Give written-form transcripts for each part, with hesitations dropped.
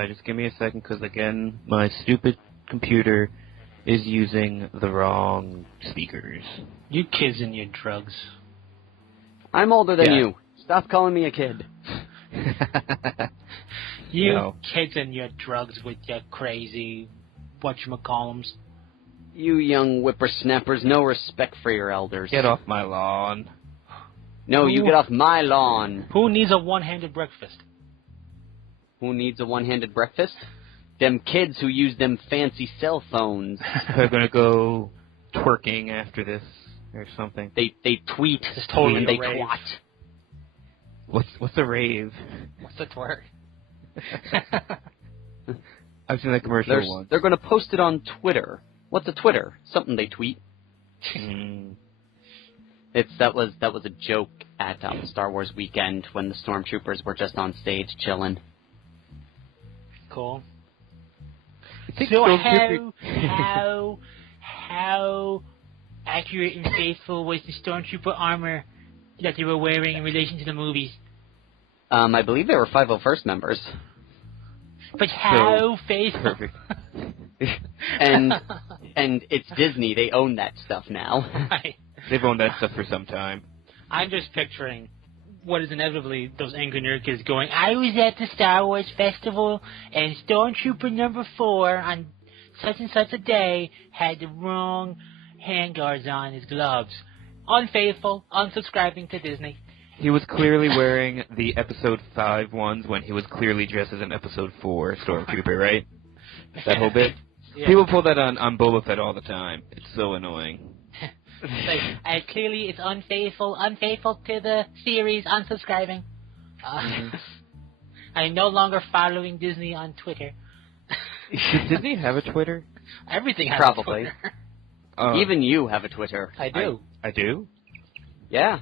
die. Just give me a second, because, again, my stupid computer is using the wrong speakers. You kids and your drugs. I'm older than you. Stop calling me a kid. You kids and your drugs with your crazy whatchamacallums. You young whippersnappers, no respect for your elders. Get off my lawn. No, you get off my lawn. Who needs a one-handed breakfast? Who needs a one-handed breakfast? Them kids who use them fancy cell phones. They're gonna go twerking after this or something. They tweet It's totally and they a rave. twat. What's a rave? What's the twerk? I've seen that commercial once. They're gonna post it on Twitter. What's a Twitter? Something they tweet. That was a joke at Star Wars weekend when the stormtroopers were just on stage chilling. Cool. So how accurate and faithful was the stormtrooper armor that they were wearing in relation to the movies? I believe they were 501st members. But how faithful? Perfect. and it's Disney. They own that stuff now. Right. They've owned that stuff for some time. I'm just picturing what is inevitably those angry nerd kids going, I was at the Star Wars Festival, and Stormtrooper number 4 on such and such a day had the wrong handguards on his gloves. Unfaithful, unsubscribing to Disney. He was clearly wearing the Episode 5 ones when he was clearly dressed as an Episode 4 Stormtrooper, right? That whole bit? Yeah. People pull that on Boba Fett all the time. It's so annoying. Clearly it's unfaithful to the series, unsubscribing. I'm no longer following Disney on Twitter. Should Disney have a Twitter? Everything has Probably. a Twitter. Even you have a Twitter. I do. I do? Yeah.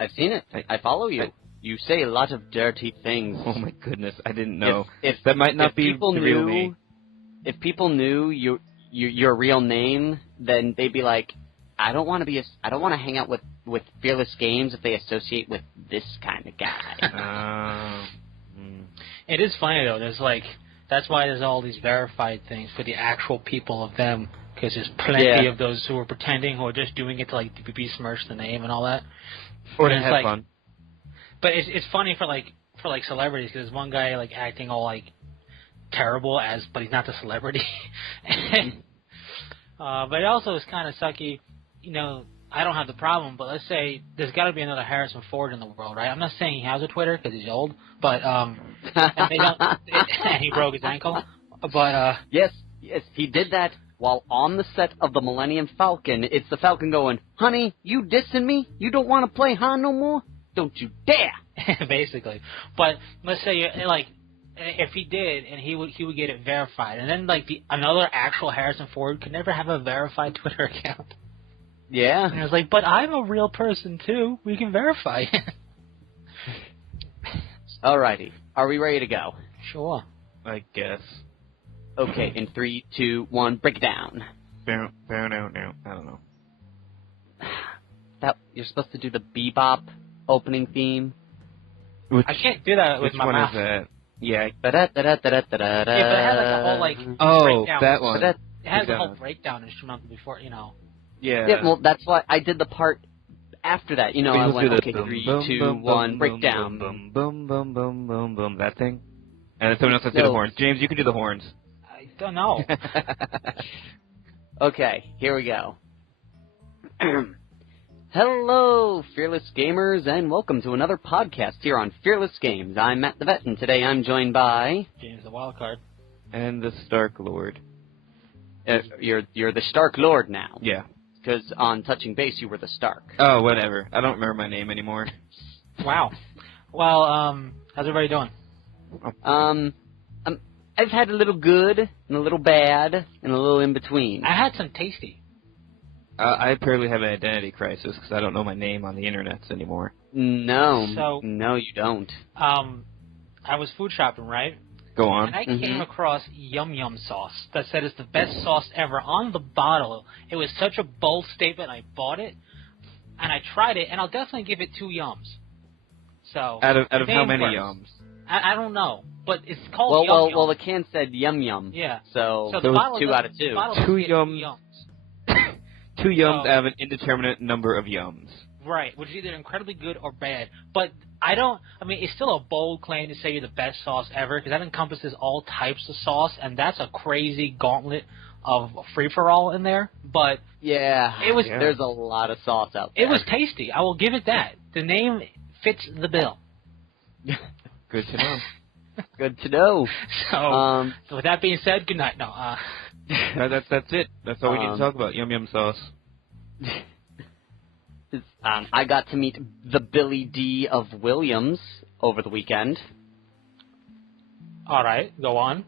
I've seen it. I follow you. You say a lot of dirty things. Oh my goodness, I didn't know. If that might not be the real me. If people knew your real name, then they'd be like, I don't want to hang out with Fearless Games if they associate with this kind of guy. It is funny though. That's why there's all these verified things for the actual people of them, because there's plenty of those who are pretending, who are just doing it to besmirch the name and all that. Or to have fun. But it's funny for celebrities, because there's one guy acting all terrible but he's not the celebrity. But it also is kind of sucky. I don't have the problem, but let's say there's got to be another Harrison Ford in the world, right? I'm not saying he has a Twitter because he's old, but and he broke his ankle. But yes, he did that while on the set of the Millennium Falcon. It's the Falcon going, honey, you dissing me? You don't want to play Han no more? Don't you dare! Basically. But let's say if he did, and he would get it verified, and then another actual Harrison Ford could never have a verified Twitter account. Yeah. And I was but I'm a real person too. We can verify it. Alrighty. Are we ready to go? Sure. I guess. Okay, in 3, 2, 1, break it down. No, I don't know. You're supposed to do the bebop opening theme. I can't do that with my mouth. Which one is that? Yeah. Yeah, but it has a whole breakdown. That one. It has a whole breakdown instrumental before, Yeah. Yeah, well, that's why I did the part after that. I went, okay, 3, 2, 1, breakdown. Boom, boom, boom, boom, boom, boom. That thing? And then someone else has to do the horns. James, you can do the horns. I don't know. Okay, here we go. Hello, Fearless Gamers, and welcome to another podcast here on Fearless Games. I'm Matt the Vet, and today I'm joined by... James the Wildcard. And the Stark Lord. You're the Stark Lord now. Yeah. Because on Touching Base, you were the Stark. Oh, whatever. I don't remember my name anymore. Wow. Well, how's everybody doing? I've had a little good, and a little bad, and a little in between. I had some tasty. I apparently have an identity crisis because I don't know my name on the internets anymore. No, you don't. I was food shopping, right? Go on. And I came across Yum Yum sauce that said it's the best sauce ever on the bottle. It was such a bold statement, I bought it, and I tried it, and I'll definitely give it 2 yums. So out of how many yums? I don't know, but it's called Yum Yum. Well, the can said Yum Yum. Yeah. So the bottle 2 out of 2. 2 yums. 2 yums have an indeterminate number of yums. Right, which is either incredibly good or bad. But it's still a bold claim to say you're the best sauce ever, because that encompasses all types of sauce, and that's a crazy gauntlet of free-for-all in there. But there's a lot of sauce out there. It was tasty. I will give it that. The name fits the bill. Good to know. Good to know. So with that being said, good night. No, that's it. That's all we need to talk about. Yum Yum sauce. I got to meet the Billy D of Williams over the weekend. All right, go on.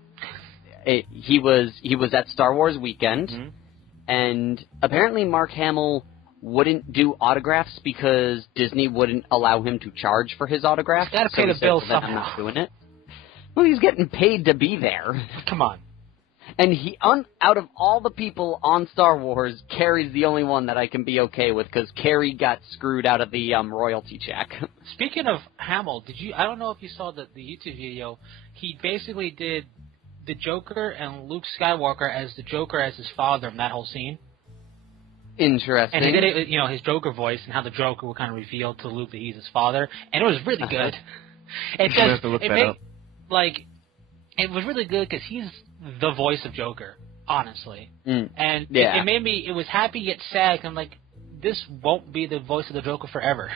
He was at Star Wars weekend, and apparently Mark Hamill wouldn't do autographs because Disney wouldn't allow him to charge for his autographs. Got to pay the bill somehow. I'm not doing it. Well, he's getting paid to be there. Come on. And he, out of all the people on Star Wars, Carrie's the only one that I can be okay with, because Carrie got screwed out of the royalty check. Speaking of Hamill, I don't know if you saw the YouTube video. He basically did the Joker and Luke Skywalker as the Joker as his father in that whole scene. Interesting. And he did it, his Joker voice, and how the Joker would kind of reveal to Luke that he's his father, and it was really good. It was really good because he's the voice of Joker, honestly. And it made me, it was happy yet sad. I'm like, this won't be the voice of the Joker forever.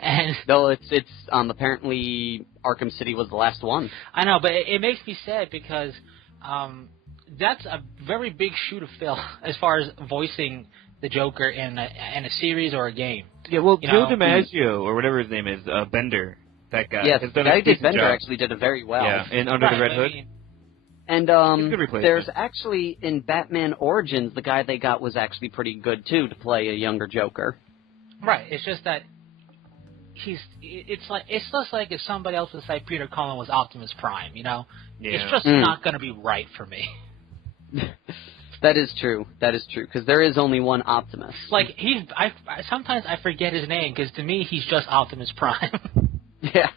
And no, it's apparently Arkham City was the last one. I know, but it makes me sad because that's a very big shoe to fill as far as voicing the Joker in a series or a game. Yeah, well, Joe DiMaggio, or whatever his name is, Bender, that guy. Yeah, the guy did Bender actually did it very well. Yeah, in Under the Red Hood. And there's actually, in Batman Origins, the guy they got was actually pretty good, too, to play a younger Joker. Right, it's just that it's just like if somebody else would say Peter Cullen was Optimus Prime, Yeah. It's just not going to be right for me. That is true, because there is only one Optimus. Like, sometimes I forget his name, because to me, he's just Optimus Prime. Yeah.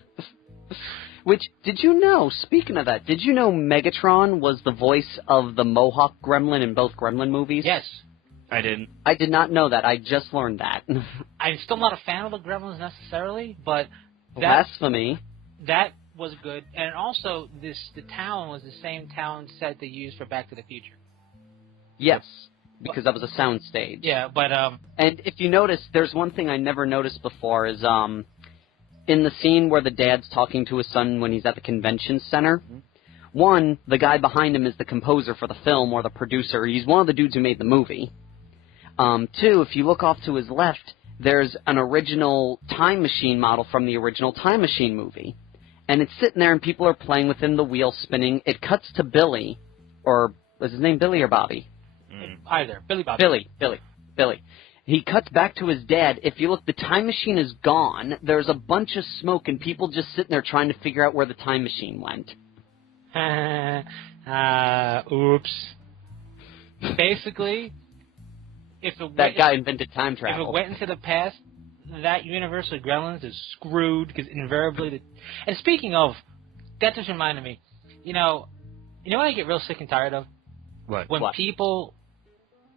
Which, did you know, speaking of that, did you know Megatron was the voice of the Mohawk Gremlin in both Gremlin movies? Yes. I didn't. I did not know that. I just learned that. I'm still not a fan of the Gremlins necessarily, but blasphemy. That was good. And also, the town was the same town set they used for Back to the Future. Yes, because that was a sound stage. Yeah, but and if you notice, there's one thing I never noticed before is in the scene where the dad's talking to his son when he's at the convention center, one, the guy behind him is the composer for the film or the producer. He's one of the dudes who made the movie. Two, if you look off to his left, there's an original time machine model from the original Time Machine movie. And it's sitting there and people are playing within the wheel spinning. It cuts to Billy, or was his name Billy or Bobby? Either. Billy Bobby. Billy. He cuts back to his dad. If you look, the time machine is gone. There's a bunch of smoke and people just sitting there trying to figure out where the time machine went. Oops. Basically, that guy invented time travel. If it went into the past, that universe of Gremlins is screwed, because invariably... And speaking of, that just reminded me, you know what I get real sick and tired of? What? When people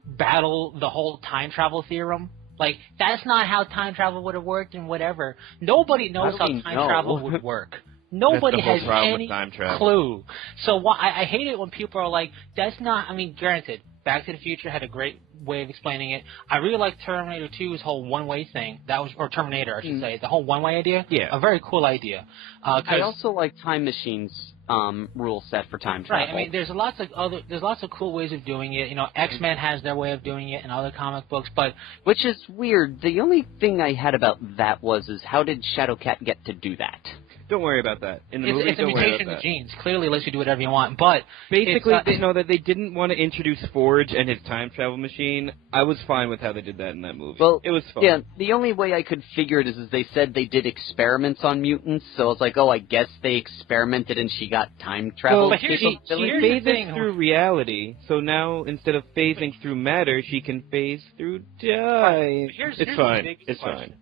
battle the whole time travel theorem. Like, that's not how time travel would have worked and whatever. Nobody knows how time travel would work. Nobody has any clue. So I hate it when people are like, that's not... I mean, granted, Back to the Future had a great way of explaining it. I really like Terminator 2's whole one-way thing. Or Terminator, I should say. The whole one-way idea. Yeah. A very cool idea. I also like Time Machine's rule set for time travel. Right. I mean, there's lots of cool ways of doing it. X-Men has their way of doing it in other comic books, but... Which is weird. The only thing I had about that was how did Shadowcat get to do that? Don't worry about that. In the movie, it's a mutation of the genes. Clearly lets you do whatever you want, but... Basically, they didn't want to introduce Forge and his time travel machine. I was fine with how they did that in that movie. Well, it was fun. Yeah, the only way I could figure it is they said they did experiments on mutants, so I was like, I guess they experimented and she got time travel. Well, but she phases through reality, so now instead of phasing through matter, she can phase through time. It's fine. It's fine.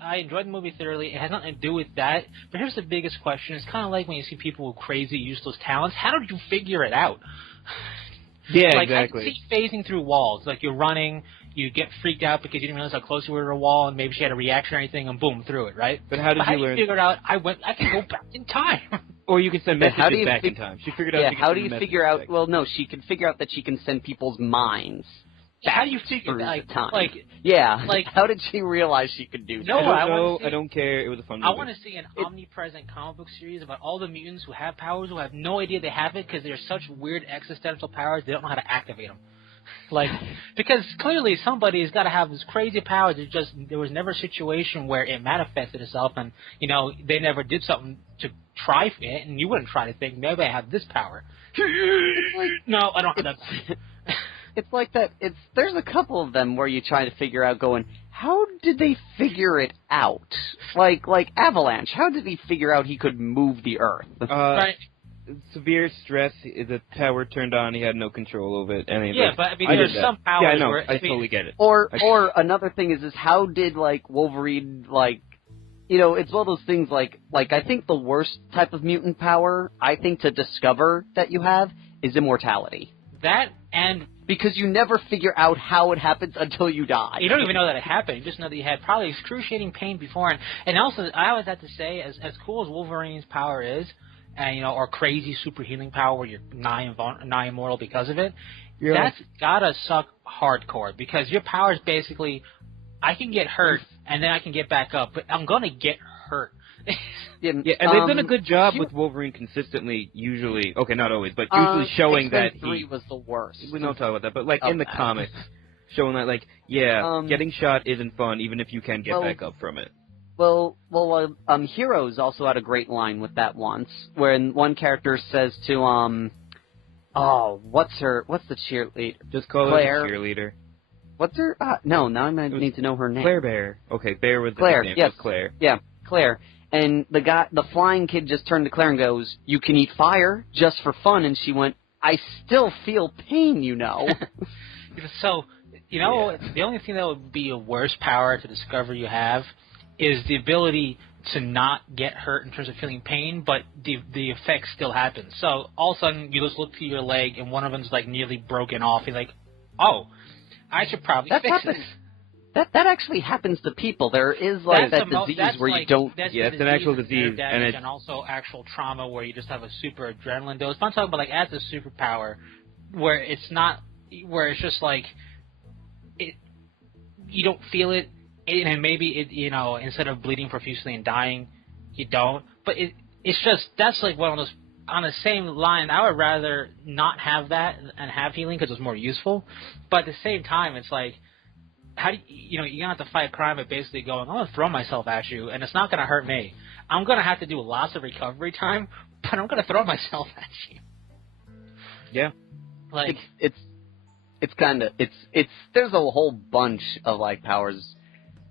I enjoyed the movie thoroughly. It has nothing to do with that. But here's the biggest question. It's kind of like when you see people with crazy, useless talents. How did you figure it out? Yeah, like, exactly. I see phasing through walls. Like, you're running, you get freaked out because you didn't realize how close you were to a wall, and maybe she had a reaction or anything, and boom, through it, right? But how did you learn? You figure out, I can go back in time. Or you can send messages back in time. She figured out. Yeah, how do you figure out? Well, no, she can figure out that she can send people's minds. How do you figure that? time? Like, how did she realize she could do that? No, I don't care. It was a fun movie. I want to see an omnipresent comic book series about all the mutants who have powers who have no idea they have it because they're such weird existential powers they don't know how to activate them. Like, because clearly somebody's got to have this crazy power. There was never a situation where it manifested itself, and they never did something to try it, and you wouldn't try to think maybe I have this power. No, I don't have that. It's like that. There's a couple of them where you try to figure out, going, how did they figure it out? Like Avalanche. How did he figure out he could move the Earth? Right. Severe stress. The power turned on. He had no control over it. But I mean, there's some powers. Yeah, I know. Where, I totally get it. Or another thing is how did Wolverine it's one of those things like I think the worst type of mutant power I think to discover that you have is immortality. That and because you never figure out how it happens until you die. You don't even know that it happened. You just know that you had probably excruciating pain before. And also, I always have to say, as cool as Wolverine's power is, and or crazy super healing power where you're nigh immortal because of it, that's gotta suck hardcore because your power is basically, I can get hurt and then I can get back up, but I'm gonna get hurt. And they've done a good job with Wolverine consistently, usually. Okay, not always, but usually showing that he was the worst. We don't talk about that, but in the comics, showing that getting shot isn't fun, even if you can get back up from it. Well, Heroes also had a great line with that once, when one character says to what's the cheerleader? Just call Claire. her the cheerleader. What's her? No, now I need to know her name. Claire Bear. Okay, Bear was the Claire. name. Yes, Claire. Yeah, Claire. And the flying kid just turned to Claire and goes, "You can eat fire just for fun." And she went, "I still feel pain, So, the only thing that would be a worse power to discover you have is the ability to not get hurt in terms of feeling pain, but the effect still happens. So all of a sudden, you just look to your leg, and one of them's nearly broken off. You're like, oh, I should probably fix this. That actually happens to people. There is that disease where you don't. It's an actual disease, and also actual trauma where you just have a super adrenaline dose. I'm talking about as a superpower, where it's just you don't feel it, and maybe it instead of bleeding profusely and dying, you don't. But it's just that's one of those. On the same line, I would rather not have that and have healing because it's more useful. But at the same time, it's how do you're gonna have to fight crime by basically going, I'm gonna throw myself at you, and it's not gonna hurt me. I'm gonna have to do lots of recovery time, but I'm gonna throw myself at you. Yeah, it's kind of there's a whole bunch of powers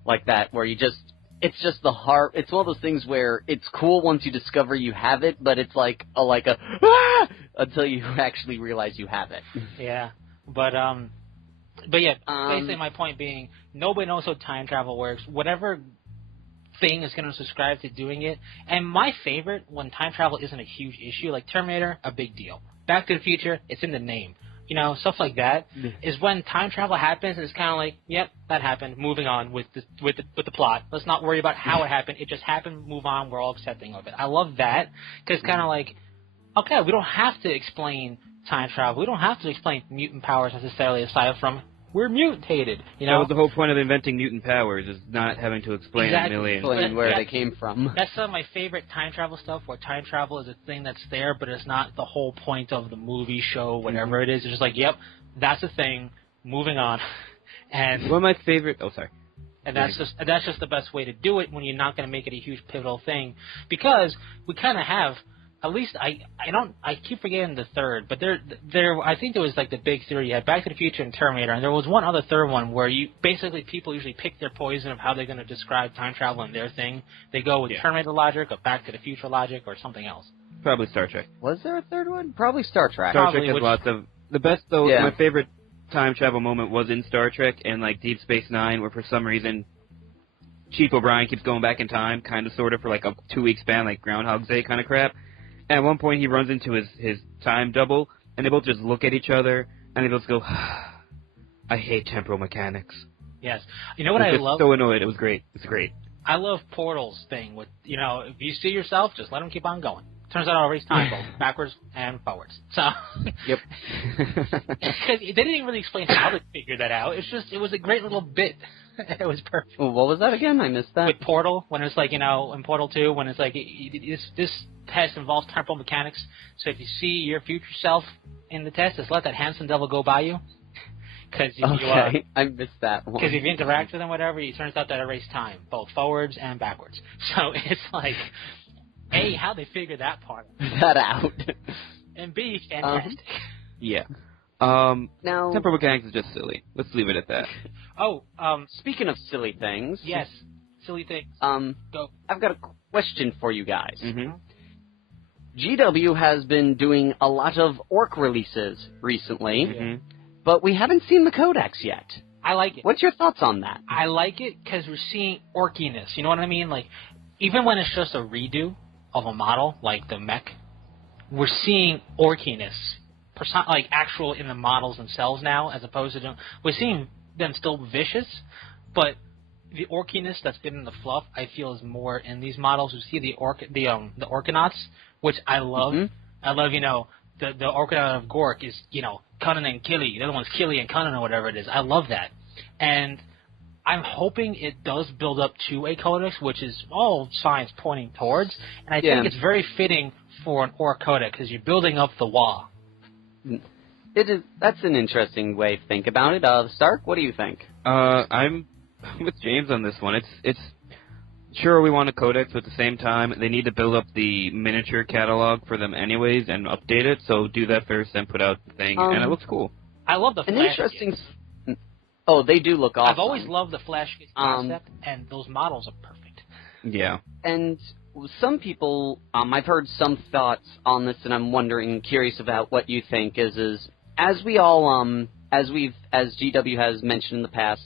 like that where it's just the heart. It's one of those things where it's cool once you discover you have it, but it's until you actually realize you have it. Yeah, but yeah, basically my point being, nobody knows how time travel works. Whatever thing is going to subscribe to doing it. And my favorite, when time travel isn't a huge issue, like Terminator, a big deal. Back to the Future, it's in the name. Stuff like that is when time travel happens, and it's kind of yep, that happened. Moving on with the plot. Let's not worry about how it happened. It just happened. Move on. We're all accepting of it. I love that because kind of okay, we don't have to explain time travel. We don't have to explain mutant powers necessarily, aside from we're mutated. That was the whole point of inventing mutant powers, is not having to explain a million. Explain where they came from. That's some of my favorite time travel stuff, where time travel is a thing that's there, but it's not the whole point of the movie, show, whatever it is. It's just yep, that's a thing. Moving on. And one of my favorite. Oh, sorry. And that's just the best way to do it when you're not going to make it a huge pivotal thing, because we kind of have. At least I keep forgetting the third, but there I think there was the big theory. You had Back to the Future and Terminator, and there was one other third one where people usually pick their poison of how they're going to describe time travel in their thing. They go with Terminator logic or Back to the Future logic or something else. Probably Star Trek. Was there a third one? Probably Star Trek. Star Trek has lots of the best though. Yeah. My favorite time travel moment was in Star Trek and Deep Space Nine, where for some reason Chief O'Brien keeps going back in time, kind of, sort of, for like a 2-week span, like Groundhog's Day kind of crap. And at one point, he runs into his time double, and they both just look at each other, and they both go, I hate temporal mechanics. Yes. You know what I love? So annoyed. It was great. It's great. I love Portal's thing with, if you see yourself, just let them keep on going. Turns out it always time both backwards and forwards. So. Yep. Because they didn't even really explain how to figure that out. It was a great little bit. It was perfect. Well, what was that again? I missed that. With Portal, when it's like, in Portal 2, when it's like, this test involves temporal mechanics, so if you see your future self in the test, just let that handsome devil go by you. Cause I missed that one. Because if you interact with them, whatever, it turns out that erase time, both forwards and backwards. So it's like, A, how they figure that part out. And B, fantastic. Yeah. Now, temporal mechanics is just silly. Let's leave it at that. Speaking of silly things. Yes, silly things. Go. I've got a question for you guys. Mm-hmm. GW has been doing a lot of Ork releases recently, Mm-hmm. but we haven't seen the Codex yet. I like it. What's your thoughts on that? I like it because we're seeing orkiness. You know what I mean? Like, even when it's just a redo of a model, like the mech, we're seeing orkiness, like actual in the models themselves now, as opposed to we're seeing them still vicious, but the orkiness that's been in the fluff, I feel, is more in these models. We see the Orkanauts, which I love. Mm-hmm. I love, the Orkanaut of Gork is, Cunnan and Killy. The other one's Killy and Cunnan or whatever it is. I love that. And I'm hoping it does build up to a codex, which is all signs pointing towards. And I think it's very fitting for an Ork codex because you're building up the Wa. It is. That's an interesting way to think about it. Stark, what do you think? I'm with James on this one. It's sure we want a codex, but at the same time they need to build up the miniature catalog for them anyways and update it. So do that first, then put out the thing, and it looks cool. I love the flash kits. Oh, they do look awesome. I've always loved the flash kit concept, and those models are perfect. Yeah. And some people, I've heard some thoughts on this, and I'm curious about what you think. Is as we all, as GW has mentioned in the past,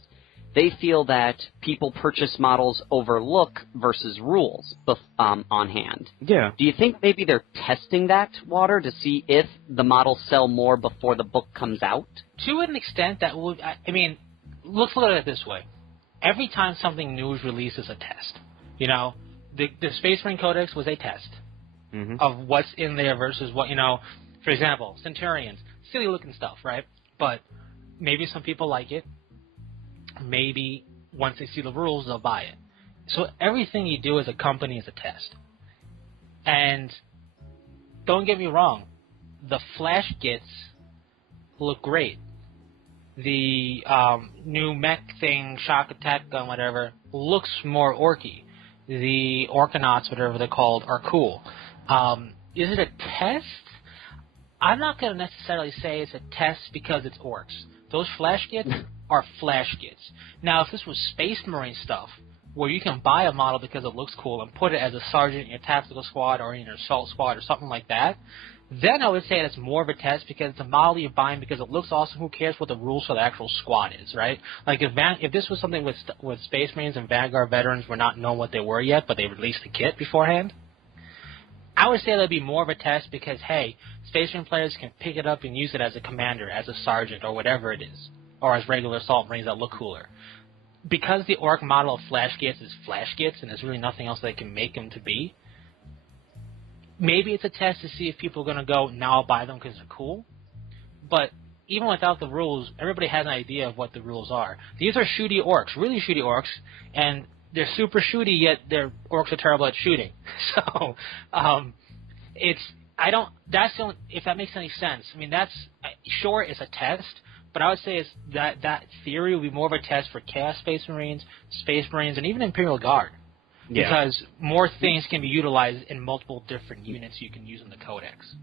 they feel that people purchase models over look versus rules on hand. Yeah. Do you think maybe they're testing that water to see if the models sell more before the book comes out? To an extent, that would. I mean, let's look at it this way: every time something new is released, is a test. The Space Marine Codex was a test of what's in there versus what. For example, Centurions, silly looking stuff, right? But maybe some people like it. Maybe once they see the rules, they'll buy it. So everything you do as a company is a test. And don't get me wrong, the flash kits look great. The new mech thing, shock attack gun, whatever, looks more orky. The Orkanauts, whatever they're called, are cool. Is it a test? I'm not going to necessarily say it's a test because it's Orks. Those flash kits are flash kits. Now, if this was Space Marine stuff, where you can buy a model because it looks cool and put it as a sergeant in your tactical squad or in your assault squad or something like that, then I would say it's more of a test because it's a model you're buying because it looks awesome. Who cares what the rules for the actual squad is, right? Like if this was something with Space Marines and Vanguard veterans were not known what they were yet, but they released the kit beforehand, I would say that'd be more of a test because, hey, Space Marine players can pick it up and use it as a commander, as a sergeant, or whatever it is, or as regular assault marines that look cooler. Because the Ork model of flash kits is flash kits and there's really nothing else they can make them to be, maybe it's a test to see if people are going to go, now I'll buy them because they're cool. But even without the rules, everybody has an idea of what the rules are. These are shooty Orks, really shooty Orks, and they're super shooty, yet their Orks are terrible at shooting. So, if that makes any sense. I mean, sure, it's a test, but I would say it's that theory would be more of a test for Chaos Space Marines, and even Imperial Guard. Yeah. Because more things can be utilized in multiple different units you can use in the Codex.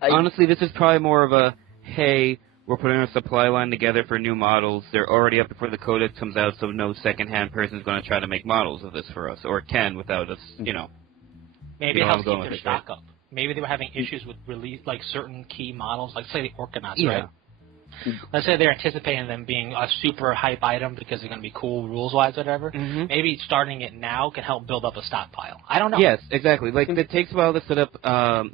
Honestly, this is probably more of a, hey, we're putting a supply line together for new models. They're already up before the Codex comes out, so no second-hand person's going to try to make models of this for us, or can without us, Maybe it helps keep their stock up. Maybe they were having issues with certain key models, like say the Orkanauts, right? let's say they're anticipating them being a super hype item because they're going to be cool rules-wise, whatever. Mm-hmm. Maybe starting it now can help build up a stockpile. I don't know. Yes, exactly. Like, it takes a while to set up.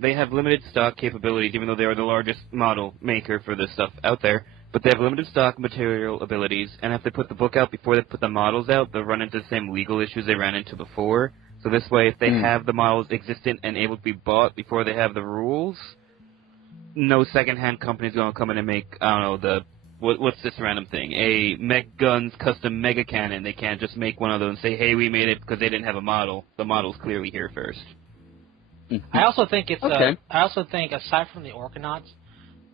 They have limited stock capabilities, even though they are the largest model maker for this stuff out there. But they have limited stock material abilities, and if they put the book out before they put the models out, they'll run into the same legal issues they ran into before. So this way, if they have the models existent and able to be bought before they have the rules, no second-hand company's going to come in and make, I don't know, what's this random thing? A Mech Guns custom Mega Cannon. They can't just make one of those and say, hey, we made it because they didn't have a model. The model's clearly here first. I also think it's. Okay. I also think aside from the Orkanauts,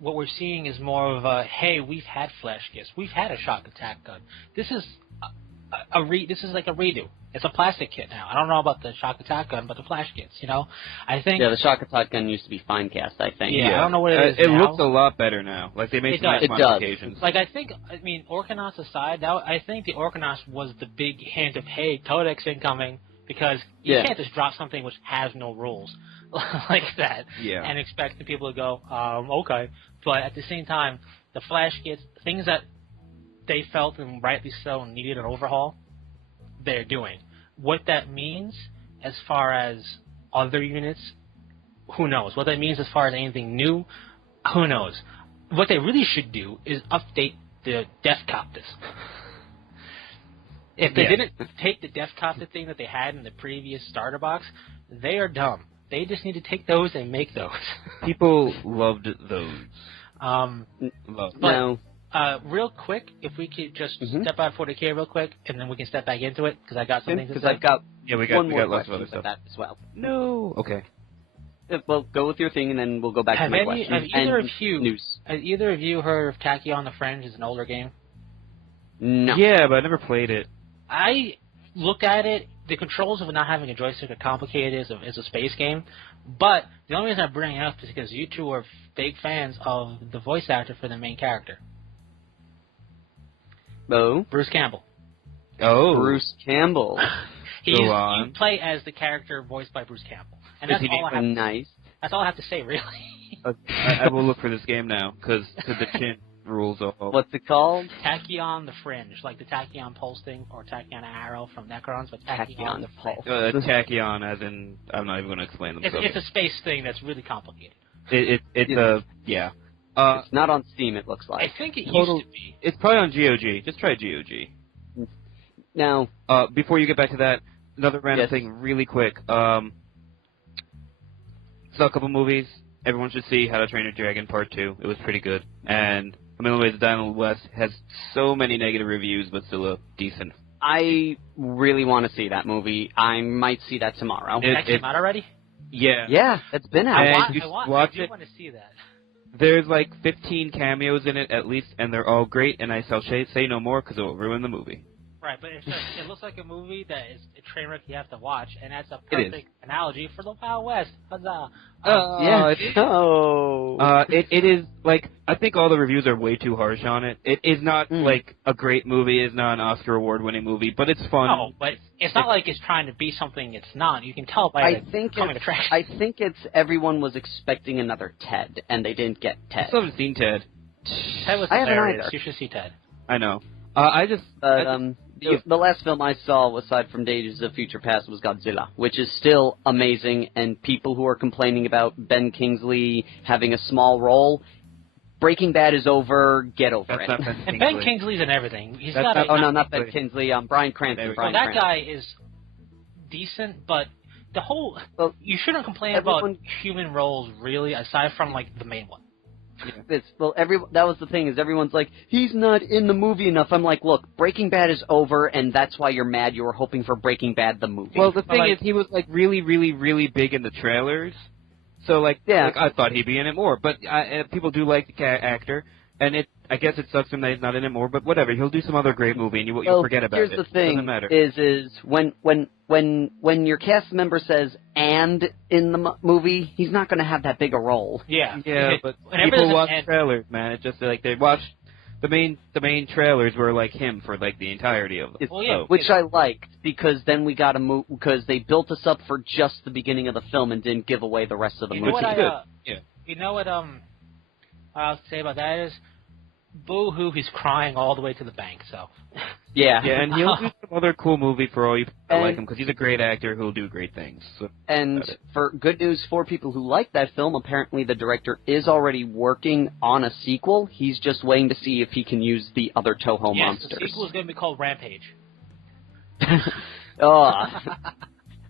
what we're seeing is more of a hey, we've had flash kits, we've had a shock attack gun. This is this is like a redo. It's a plastic kit now. I don't know about the shock attack gun, but the flash kits, I think. Yeah, the shock attack gun used to be fine cast, I think. Yeah, I don't know what it is It now. looks a lot better now. Like, they made some nice modifications. Like, I mean, Orkanauts aside, I think the Orkanauts was the big hint of, hey, Codex incoming, because you can't just drop something which has no rules like that and expect the people to go, okay. But at the same time, the flash kits, things that they felt, and rightly so, needed an overhaul, they're doing. What that means as far as other units, who knows? What that means as far as anything new, who knows? What they really should do is update the Death Copters. If they didn't take the Death Copter thing that they had in the previous starter box, they are dumb. They just need to take those and make those. People loved those. Real quick, if we could just step out 40K real quick, and then we can step back into it, because I got something to say. Because I've got we got lots of other with stuff. that as well. No. Okay. Well, go with your thing, and then we'll go back to my question. Have either of you heard of Tachyon the Fringe? It's an older game. No. Yeah, but I never played it. I looked at it. The controls of not having a joystick are complicated. It's a space game. But the only reason I bring it up is because you two are big fans of the voice actor for the main character. Oh. Bruce Campbell. Oh. Bruce Campbell. Go on. You play as the character voiced by Bruce Campbell. And that's all I have. Nice. That's all I have to say, really. I will look for this game now, because the chin rules all. What's it called? Tachyon the Fringe, like the Tachyon Pulse thing, or Tachyon Arrow from Necrons, but Tachyon the Pulse. Tachyon, as in, I'm not even going to explain them. It's a space thing that's really complicated. Yeah. It's not on Steam, it looks like. I think it used to be. It's probably on GOG. Just try GOG. Now, before you get back to that, another random thing really quick. Saw a couple movies. Everyone should see How to Train Your Dragon Part 2. It was pretty good. And A Million Ways to Die in the West has so many negative reviews, but still a decent. I really want to see that movie. I might see that tomorrow. That came out already? Yeah. Yeah, it's been out. I do want to see that. There's like 15 cameos in it at least, and they're all great, and I shall say no more because it will ruin the movie. Right, but it looks like a movie that is a train wreck you have to watch, and that's a perfect analogy for the Wild West. Huzzah! It is, like, I think all the reviews are way too harsh on it. It is not, like, a great movie. It's not an Oscar award-winning movie, but it's fun. No, but it's not like it's trying to be something it's not. You can tell by coming attraction. I think it's everyone was expecting another Ted, and they didn't get Ted. I still haven't seen Ted. Ted was hilarious. You should see Ted. I know. The last film I saw, aside from Days of Future Past, was Godzilla, which is still amazing, and people who are complaining about Ben Kingsley having a small role, Breaking Bad is over, get over it. And Ben Kingsley's in everything. Not Ben Kingsley, Bryan Cranston. That guy is decent, but the whole... you shouldn't complain about human roles, really, aside from, like, the main one. That was the thing, is everyone's like, he's not in the movie enough. I'm like, look, Breaking Bad is over, and that's why you're mad. You were hoping for Breaking Bad the movie. Well, the thing is, he was, like, really, really, really big in the trailers. So, like, I thought he'd be in it more. But people do like the actor, and I guess it sucks him that he's not in it more, but whatever. He'll do some other great movie, and you'll forget about it. Here's the thing, doesn't matter. is when your cast member says "and" in the movie, he's not going to have that big a role. Yeah, but people watch trailers, man. It's just like they watch the main trailers were like him for like the entirety of them. Which I liked, because then we got a move, because they built us up for just the beginning of the film and didn't give away the rest of the movie. You know what I'll say about that is, Boo-hoo, he's crying all the way to the bank, so... Yeah. Yeah, and he'll do some other cool movie for all you people that like him, because he's a great actor who'll do great things. So and for good news for people who like that film, apparently the director is already working on a sequel. He's just waiting to see if he can use the other Toho monsters. The sequel is going to be called Rampage.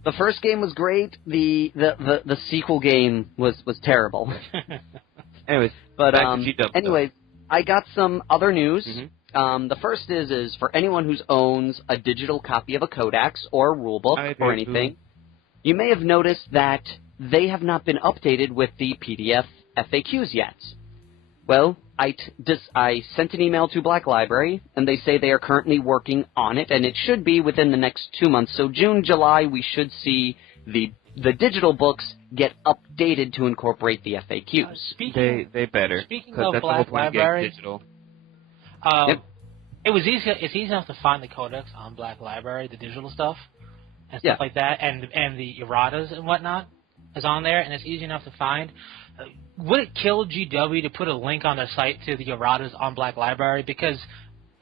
The first game was great. The sequel game was terrible. anyways, But back to GW. anyways, I got some other news. Mm-hmm. The first is for anyone who owns a digital copy of a codex or a rulebook or anything, you may have noticed that they have not been updated with the PDF FAQs yet. Well, I sent an email to Black Library, and they say they are currently working on it, and it should be within the next 2 months. So June, July, we should see the digital books get updated to incorporate the FAQs. They better. Speaking because of that's Black the whole point Library, of digital. Yep. It's easy enough to find the codex on Black Library, the digital stuff, and stuff like that, and the erratas and whatnot is on there, and it's easy enough to find. Would it kill GW to put a link on their site to the erratas on Black Library? Because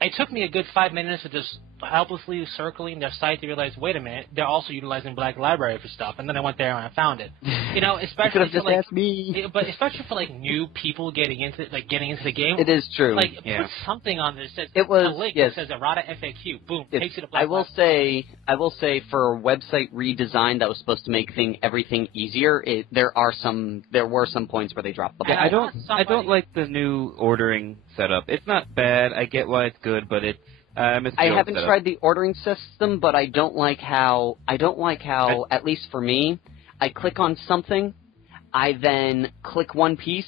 it took me a good 5 minutes of just helplessly circling their site to realize, wait a minute, they're also utilizing Black Library for stuff, and then I went there and I found it. You know, especially could have just asked me. But especially for like new people getting into the game. It is true. Like put something on there that says a link that says errata FAQ. Boom, takes you to Black I will say for website redesign that was supposed to make everything easier, there were some points where they dropped the ball. Yeah, I don't like the new ordering setup. It's not bad. I get why it's good, but it's I haven't tried the ordering system, but I don't like how at least for me, I click on something, I then click one piece,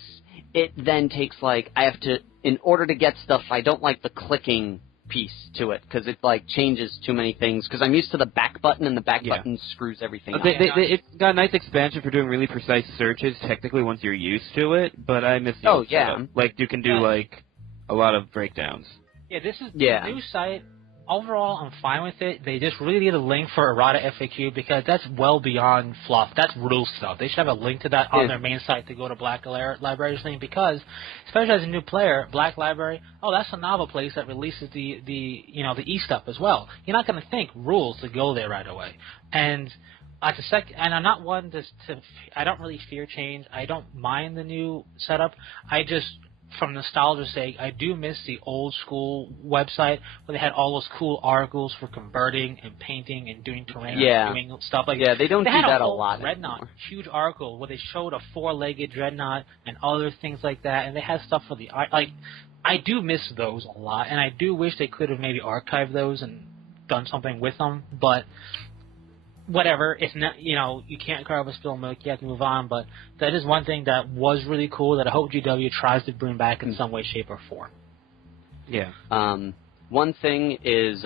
it then takes I have to, in order to get stuff, I don't like the clicking piece to it, because it changes too many things, because I'm used to the back button, and the back button screws everything up. It's got a nice expansion for doing really precise searches, technically, once you're used to it, but I miss the old setup. You can do, a lot of breakdowns. Yeah, this is the new site. Overall, I'm fine with it. They just really need a link for errata FAQ, because that's well beyond fluff. That's rule stuff. They should have a link to that on their main site to go to Black Library's thing, because, especially as a new player, Black Library, that's a novel place that releases the e-stuff as well. You're not going to think rules to go there right away. And and I'm not one I don't really fear change. I don't mind the new setup. I just, from nostalgia's sake, I do miss the old school website where they had all those cool articles for converting and painting and doing terrain and doing stuff like that. Yeah, they don't do that a lot Dreadnought, anymore. huge article where they showed a 4-legged Dreadnought and other things like that, and they had stuff for the art. I do miss those a lot, and I do wish they could have maybe archived those and done something with them, but whatever, it's not, you can't carve a spilled milk, you have to move on, but that is one thing that was really cool that I hope GW tries to bring back in some way, shape, or form. Yeah. One thing is,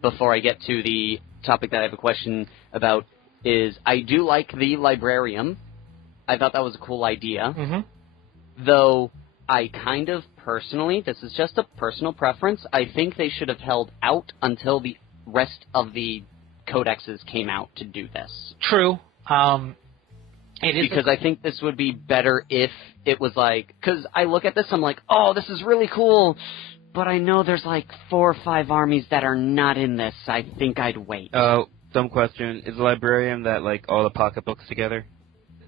before I get to the topic that I have a question about, is I do like the librarium. I thought that was a cool idea. Mm-hmm. Though I kind of personally, this is just a personal preference, I think they should have held out until the rest of the codexes came out to do this. True. Because I think this would be better if it was because I look at this, I'm like, oh, this is really cool, but I know there's 4 or 5 armies that are not in this. I think I'd wait. Dumb question. Is the librarian that all the pocketbooks together?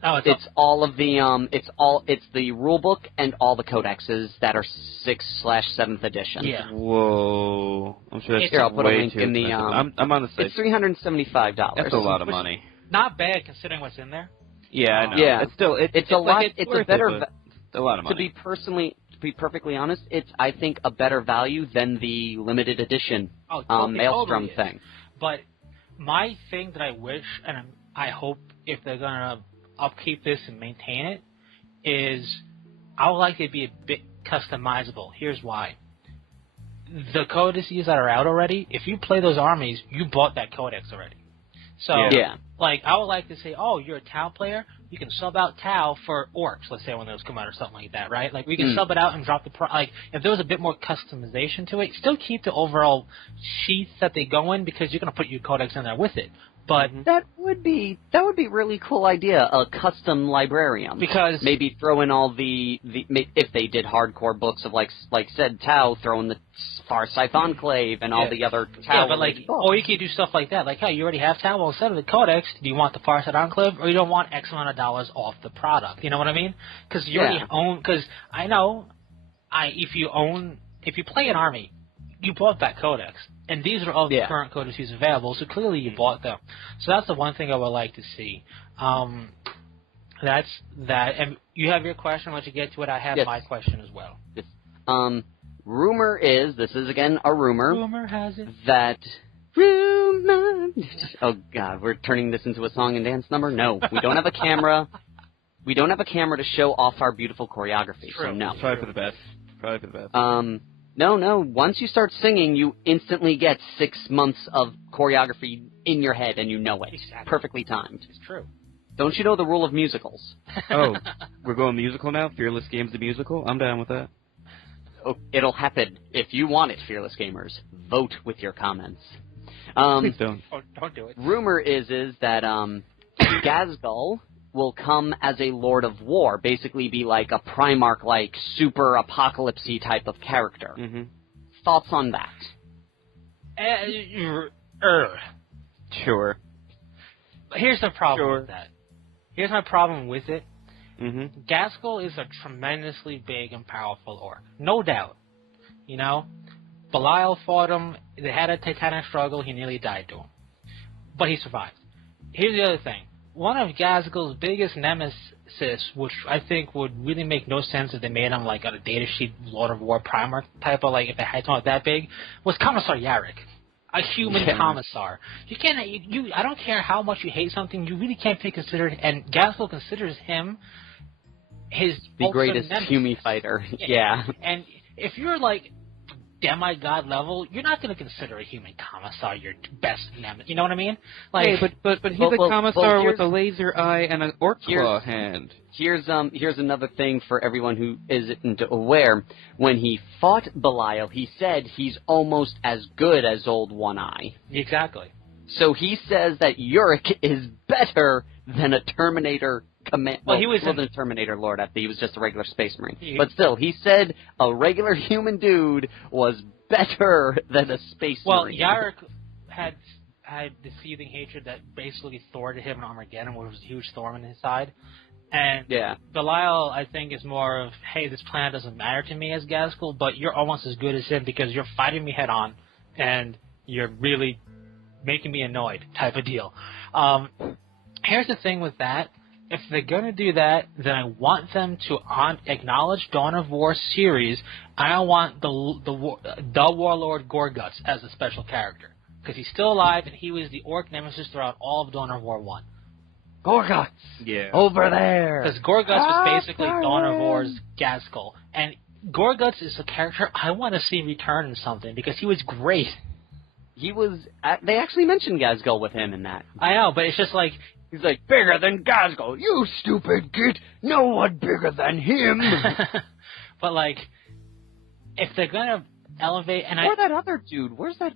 Oh, it's all of the it's the rule book and all the codexes that are 6/7th edition. Yeah. Whoa. I'm sure that's I'll put a link in the I'm on the site. It's $375. That's a lot of money. Not bad considering what's in there. Yeah, I know. Yeah. It's still it's a lot. It's a better. It's a lot of money. To be perfectly honest, it's I think a better value than the limited edition Maelstrom thing. But my thing that I wish, and I hope if they're gonna upkeep this and maintain it, is I would like it to be a bit customizable. Here's why. The codices that are out already, if you play those armies, you bought that codex already. So, I would like to say, oh, you're a Tau player, you can sub out Tau for Orks, let's say when those come out or something like that, right? We can sub it out and drop the if there was a bit more customization to it, still keep the overall sheath that they go in because you're going to put your codex in there with it. But that would be a really cool idea. A custom librarian, because maybe throw in all the if they did hardcore books of like said Tau, throw in the Far Scythe Enclave and all the other Tau. Yeah, but like, or you could do stuff like that. Like, hey, you already have Tau. Well, instead of the Codex, do you want the Far Scythe Enclave, or you don't want X amount of dollars off the product? You know what I mean? Because you already own. Because I know, if you play an army, you bought that Codex. And these are all the current codices available, so clearly you bought them. So that's the one thing I would like to see. That's that. And you have your question. Once you get to it, I have my question as well. Yes. Rumor is, this is again a rumor. Rumor has it. That... Rumor... Oh, God, we're turning this into a song and dance number? No, we don't have a camera. We don't have a camera to show off our beautiful choreography, so no. Probably for the best. No. Once you start singing, you instantly get 6 months of choreography in your head, and you know it. Exactly. Perfectly timed. It's true. Don't you know the rule of musicals? Oh, we're going musical now? Fearless Games the musical? I'm down with that. Oh, it'll happen. If you want it, Fearless Gamers, vote with your comments. Please don't. Oh, don't do it. Rumor is that Ghazghkull will come as a Lord of War, basically be like a Primarch-like, super apocalypse-y type of character. Mm-hmm. Thoughts on that? Sure. Here's the problem with that. Here's my problem with it. Mm-hmm. Ghazghkull is a tremendously big and powerful orc. No doubt. You know? Belial fought him. They had a titanic struggle. He nearly died to him. But he survived. Here's the other thing. One of Ghazghkull's biggest nemesis, which I think would really make no sense if they made him like a data sheet Lord of War Primarch type of, like, if they had something that big, was Commissar Yarrick. A human commissar. You can't. I don't care how much you hate something. You really can't be considered. And Ghazghkull considers him the greatest nemesis. human fighter. Yeah. And if you're like demigod level, you're not going to consider a human commissar your best nemesis. You know what I mean? Like, hey, but he's a commissar with a laser eye and an orc claw hand. Here's another thing for everyone who isn't aware. When he fought Belial, he said he's almost as good as Old One Eye. Exactly. So he says that Yorick is better than a Terminator he wasn't a Terminator Lord. He was just a regular Space Marine. But still, he said a regular human dude was better than a Space Marine. Well, Yarrick had the seething hatred that basically thwarted him in Armageddon, which was a huge thorn in his side. And Belial, I think, is more of, hey, this planet doesn't matter to me as Ghazghkull, but you're almost as good as him because you're fighting me head on, and you're really making me annoyed type of deal. Here's the thing with that. If they're going to do that, then I want them to acknowledge Dawn of War series. I want the Warlord Gorguts as a special character. Because he's still alive, and he was the orc nemesis throughout all of Dawn of War 1. Gorguts! Yeah. Over there! Because Gorguts was basically Dawn of War's Ghazghkull. And Gorguts is a character I want to see return in something, because he was great. He was... they actually mentioned Ghazghkull with him in that. I know, but it's just like... He's like, bigger than Ghazghkull, you stupid git! No one bigger than him! But, like, if they're gonna elevate... Or that other dude, what's that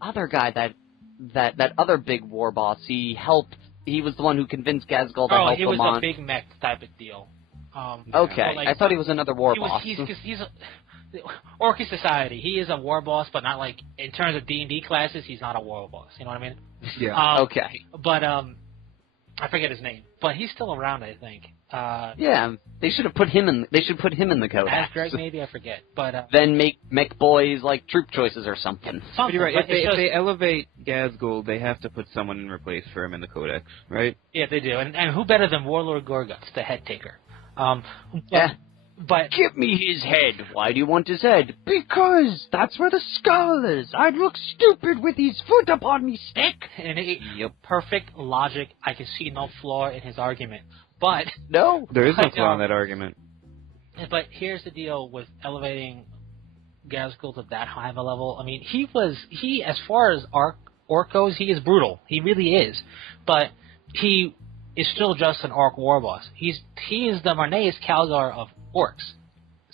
other guy, that other big war boss? He was the one who convinced Ghazghkull to help him on... Oh, he was a big mech type of deal. Okay, like, I thought he was another war boss. He's Orky Society. He is a war boss, but not like, in terms of D&D classes, he's not a war boss. You know what I mean? Yeah. Okay. But, I forget his name, but he's still around, I think. Yeah, they should put him in the codex. Asdrag, maybe, I forget. But then make mech boys like troop choices or something. But you're right. If they elevate Ghazghkull, they have to put someone in replace for him in the codex, right? Yeah, they do. And who better than Warlord Gorguts, the head taker? But give me his head. Why do you want his head? Because that's where the skull is. I'd look stupid with his foot upon me stick. And perfect logic. I can see no flaw in his argument. But no, there is no flaw in that argument. But here's the deal with elevating Ghazghkull to that high of a level. I mean, he as far as orc goes, he is brutal. He really is. But he is still just an orc war boss. He is the Marneus Calgar of orcs.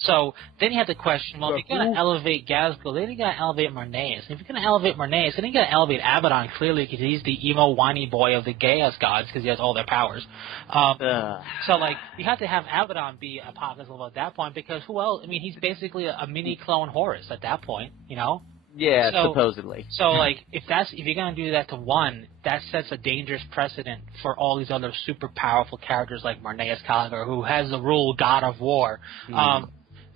So then you have to question, well, if you're going to elevate Gazgul, then you got to elevate Marneus. And if you're going to elevate Marneus, then you got to elevate Abaddon, clearly, because he's the emo, whiny boy of the Chaos Gods, because he has all their powers. So, like, you have to have Abaddon be Apocalypse level at that point, because who else? I mean, he's basically a mini-clone Horus at that point, you know? Yeah, supposedly. So, like, if you're going to do that to one, that sets a dangerous precedent for all these other super powerful characters like Marneus Caligar, who has the rule God of War.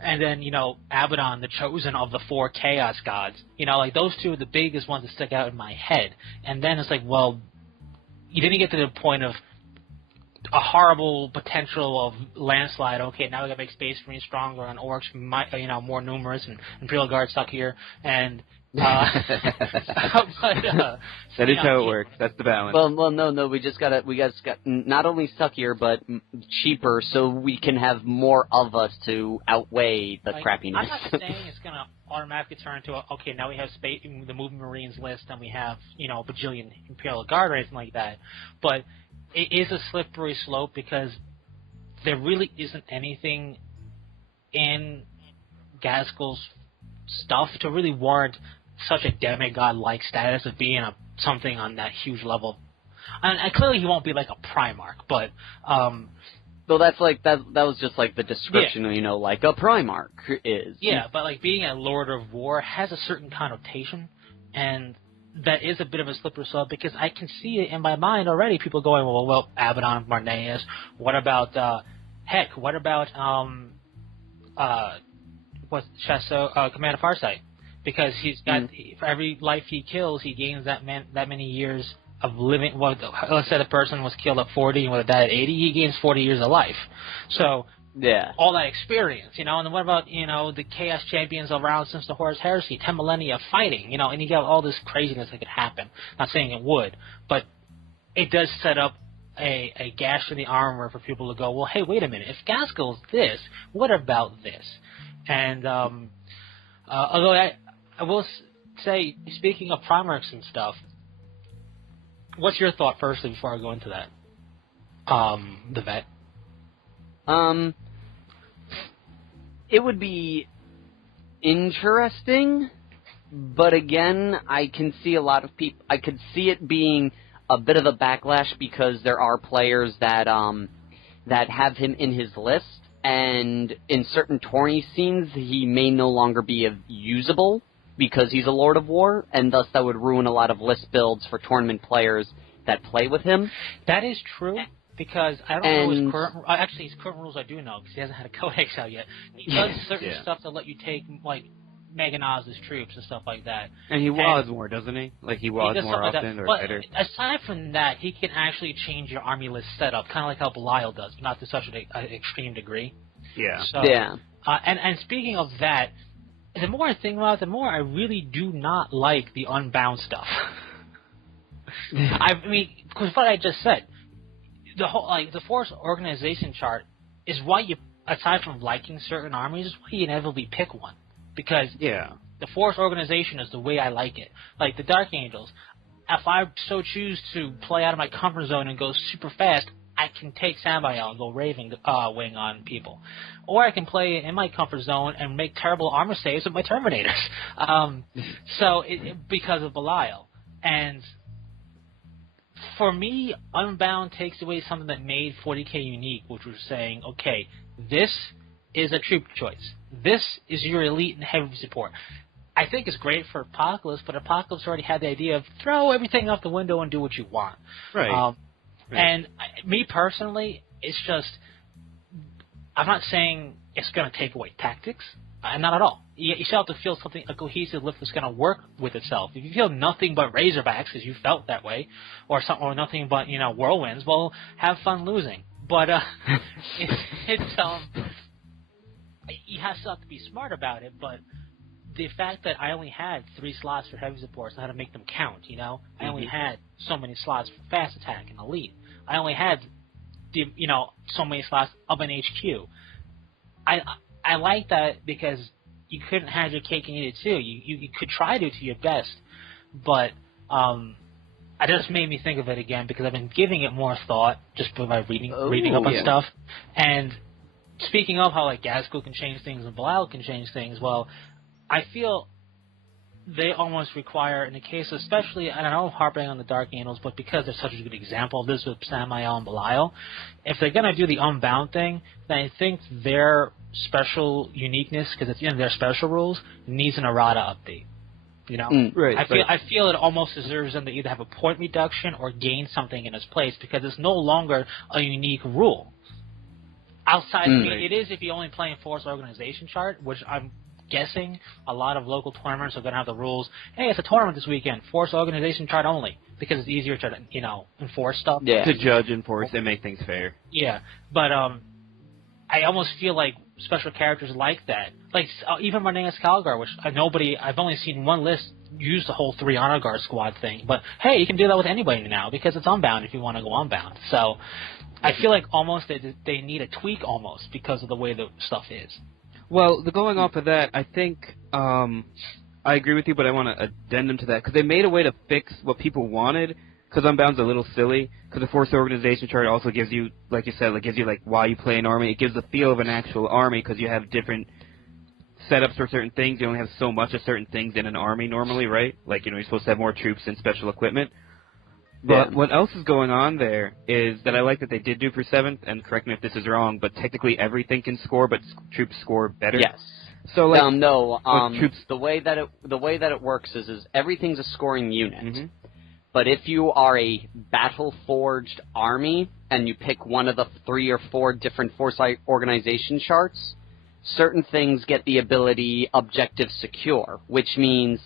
And then, you know, Abaddon, the chosen of the 4 Chaos Gods. You know, like, those two are the biggest ones that stick out in my head. And then it's like, well, you didn't get to the point of a horrible potential of landslide. Okay, now we got to make Space Marines stronger and Orks, more numerous, and Imperial Guard stuck here, and that is how it works. That's the balance. Well, no. We just got not only suckier but cheaper, so we can have more of us to outweigh the crappiness. I'm not saying it's gonna automatically turn into okay. Now we have the Moving Marines list, and we have a bajillion Imperial Guard or anything like that, but it is a slippery slope because there really isn't anything in Gazgul's stuff to really warrant such a demigod-like status of being something on that huge level. And clearly he won't be like a Primarch, but... Well, that's like that was just like the description, like a Primarch is. Yeah, but like being a Lord of War has a certain connotation, and that is a bit of a slippery slope because I can see it in my mind already. People going, well, Abaddon, Marneus. What about what about Commander Farsight? Because he's got for every life he kills, he gains that many years of living. Well, let's say the person was killed at 40 and would have died at 80. He gains 40 years of life. So. Yeah. All that experience, and then what about, the Chaos Champions around since the Horus Heresy, 10 millennia of fighting, and you got all this craziness that could happen. Not saying it would, but it does set up a gash in the armor for people to go, well, hey, wait a minute, if Gazgul's this, what about this? And, although I will say, speaking of Primarchs and stuff, what's your thought firstly before I go into that? The vet. It would be interesting, but again, I can see a lot of people. I could see it being a bit of a backlash because there are players that have him in his list, and in certain tourney scenes, he may no longer be usable because he's a Lord of War, and thus that would ruin a lot of list builds for tournament players that play with him. That is true. Because I don't know his current... Actually, his current rules I do know, because he hasn't had a codex out yet. He does certain stuff to let you take, like, Meganaz's troops and stuff like that. And he was more, doesn't he? Like, he was more often, or better? Aside from that, he can actually change your army list setup, kind of like how Belial does, but not to such an extreme degree. Yeah. So, and speaking of that, the more I think about it, the more I really do not like the Unbound stuff. I mean, because what I just said... The whole the Force organization chart is why you, aside from liking certain armies, is why you inevitably pick one. Because the Force organization is the way I like it. Like the Dark Angels, if I so choose to play out of my comfort zone and go super fast, I can take Sambael and go Raven Wing on people. Or I can play in my comfort zone and make terrible armor saves with my Terminators. Because of Belial. And... for me, Unbound takes away something that made 40K unique, which was saying, okay, this is a troop choice. This is your elite and heavy support. I think it's great for Apocalypse, but Apocalypse already had the idea of throw everything out the window and do what you want. Right. And me personally, it's just, I'm not saying it's going to take away tactics. Not at all. You still have to feel something, a cohesive list that's going to work with itself. If you feel nothing but Razorbacks because you felt that way, or nothing but Whirlwinds, well, have fun losing. But you still have to be smart about it. But the fact that I only had 3 slots for heavy supports and how to make them count, I only had so many slots for fast attack and elite. I only had so many slots of an HQ. I like that because you couldn't have your cake and eat it too. You could try to your best, but it just made me think of it again because I've been giving it more thought just by reading up on stuff. And speaking of how like Gaskell can change things and Belial can change things, well, I feel they almost require, in the case, especially, I don't know, harping on the Dark Angels, but because they're such a good example of this with Samael and Belial, if they're going to do the Unbound thing, then I think their special uniqueness, because it's in their special rules, needs an errata update. You know, Right. I feel it almost deserves them to either have a point reduction or gain something in its place, because it's no longer a unique rule. Outside, it is if you only play in Force Organization chart, which I'm guessing a lot of local tournaments are going to have the rules. Hey, it's a tournament this weekend, Force Organization chart only, because it's easier to enforce stuff. Yeah. To judge, enforce, and make things fair. Yeah, but I almost feel like special characters like that, like even running as Calgar, which I've only seen one list use the whole 3 Honor Guard squad thing, but hey, you can do that with anybody now because it's Unbound if you want to go Unbound. So I feel like almost they need a tweak almost because of the way the stuff is. Well, going off of that, I think I agree with you, but I want to addendum to that because they made a way to fix what people wanted. Because Unbound's a little silly. Because the Force Organization chart also gives you, like you said, why you play an army. It gives the feel of an actual army because you have different setups for certain things. You only have so much of certain things in an army normally, right? Like, you're supposed to have more troops and special equipment. But what else is going on there is that I like that they did do for 7th, and correct me if this is wrong, but technically everything can score, but troops score better. Yes. So like troops. The way that it works is everything's a scoring unit. Mm-hmm. But if you are a battle-forged army and you pick one of the 3 or 4 different Force Organization charts, certain things get the ability Objective Secure, which means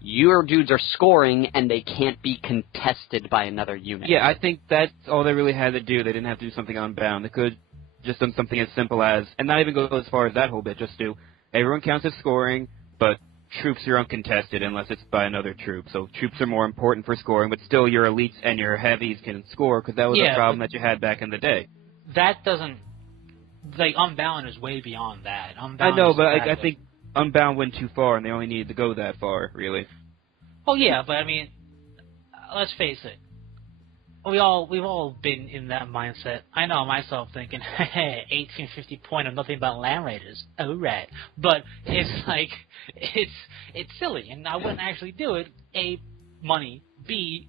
your dudes are scoring and they can't be contested by another unit. Yeah, I think that's all they really had to do. They didn't have to do something Unbound. They could just done something as simple as, and not even go as far as that whole bit, just do everyone counts as scoring, but troops are uncontested unless it's by another troop. So troops are more important for scoring, but still your elites and your heavies can score because that was a problem that you had back in the day. That doesn't... Like, Unbound is way beyond that. I know, but I think Unbound went too far, and they only needed to go that far, really. Oh, yeah, but I mean, let's face it. We've all been in that mindset. I know myself thinking, hey, 1850 point of nothing but Land Raiders. Oh, right. But it's like, it's silly, and I wouldn't actually do it. A, money. B,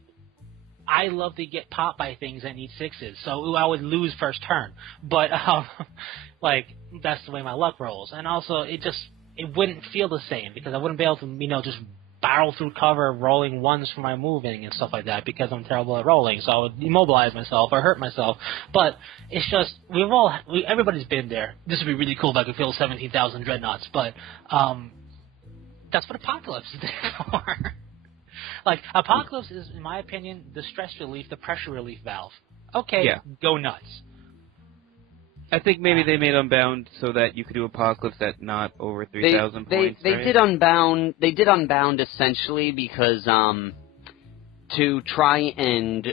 I love to get popped by things that need 6s, so I would lose first turn. But, like, that's the way my luck rolls. And also, it wouldn't feel the same, because I wouldn't be able to, just barrel through cover, rolling 1s for my moving and stuff like that, because I'm terrible at rolling, so I would immobilize myself or hurt myself. But it's just, everybody's been there. This would be really cool if I could fill 17,000 dreadnoughts, but that's what Apocalypse is there for. Like, Apocalypse is, in my opinion, the stress relief, the pressure relief valve. Okay, Go nuts. I think maybe they made Unbound so that you could do Apocalypse at not over 3,000 points. They did Unbound. They did Unbound essentially because to try and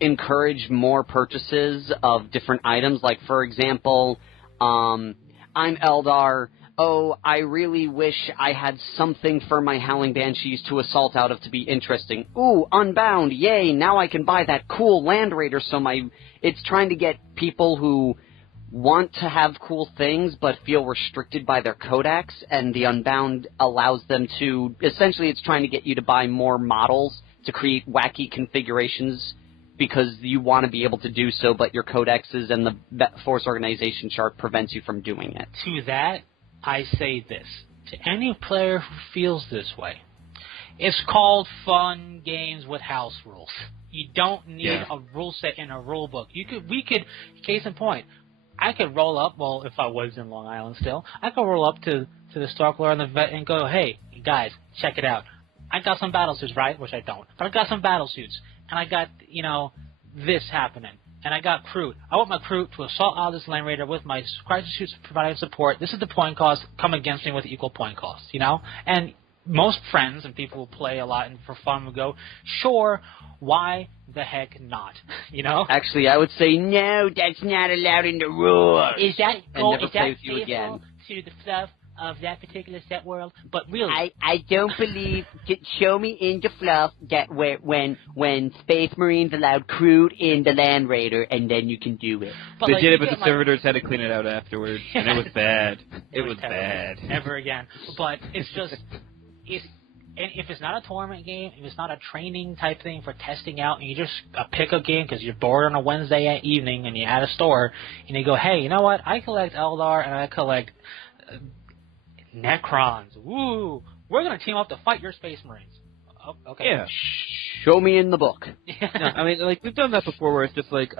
encourage more purchases of different items. Like, for example, I'm Eldar. Oh, I really wish I had something for my Howling Banshees to assault out of to be interesting. Ooh, Unbound, yay! Now I can buy that cool Land Raider. So it's trying to get people who want to have cool things but feel restricted by their codex, and the Unbound allows them to, essentially it's trying to get you to buy more models to create wacky configurations because you want to be able to do so, but your codexes and the Force Organization chart prevents you from doing it. To that, I say this. To any player who feels this way, it's called fun games with house rules. You don't need a rule set in a rule book. We could, case in point, I could roll up, well, if I was in Long Island still, I could roll up to the Starkler and the Vet and go, hey, guys, check it out. I got some battle suits, right? Which I don't. But I got some battle suits. And I got, this happening. And I got crew. I want my crew to assault out this Land Raider with my crisis suits providing support. This is the point cost. Come against me with equal point cost, And most friends and people who play a lot and for fun will go, sure, why the heck not? Actually, I would say, no, that's not allowed in the rules. Is that and never is play that with you again. To the fluff of that particular set world. But really, I don't believe. Show me in the fluff that when Space Marines allowed crude in the Land Raider, and then you can do it. They did it, but the servitors had to clean it out afterwards, and it was bad. It was bad. Never again. But it's just if it's not a tournament game, if it's not a training type thing for testing out, and you just pick a game because you're bored on a Wednesday evening and you're at a store, and you go, hey, you know what? I collect Eldar and I collect Necrons. Woo! We're going to team up to fight your Space Marines. Oh, okay. Yeah. Show me in the book. No, I mean, like, we've done that before where it's just like,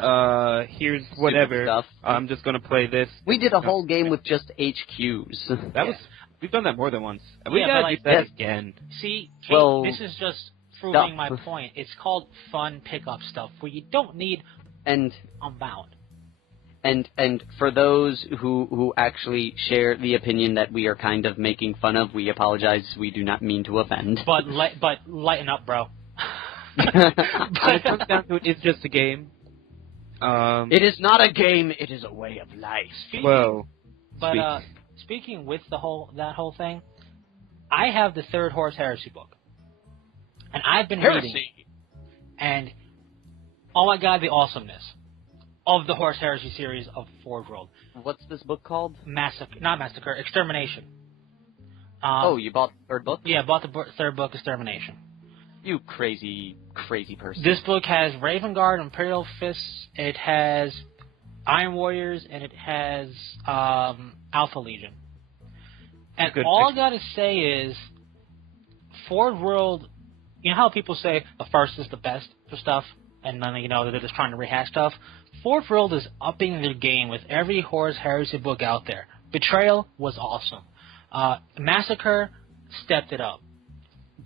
here's whatever. Stuff. I'm just going to play this. We did a whole game with just HQs. That was... We've done that more than once. We Yeah, gotta do that again. See, Kate, this is just proving my point. It's called fun pickup stuff where you don't need Unbound. And for those who actually share the opinion that we are kind of making fun of, we apologize. We do not mean to offend. But lighten up, bro. When it comes down to it, it's just a game. It is not a game. It is a way of life. Speaking with that whole thing, I have the third Horus Heresy book, and I've been reading, and oh my god, the awesomeness of the Horus Heresy series of Forge World. What's this book called? Extermination. You bought the third book? Yeah, I bought the third book, Extermination. You crazy person. This book has Raven Guard, Imperial Fists, it has Iron Warriors, and it has Alpha Legion. And all I gotta say is, Forge World, you know how people say the first is the best for stuff, and then, they're just trying to rehash stuff? Forge World is upping their game with every Horus Heresy book out there. Betrayal was awesome. Massacre stepped it up.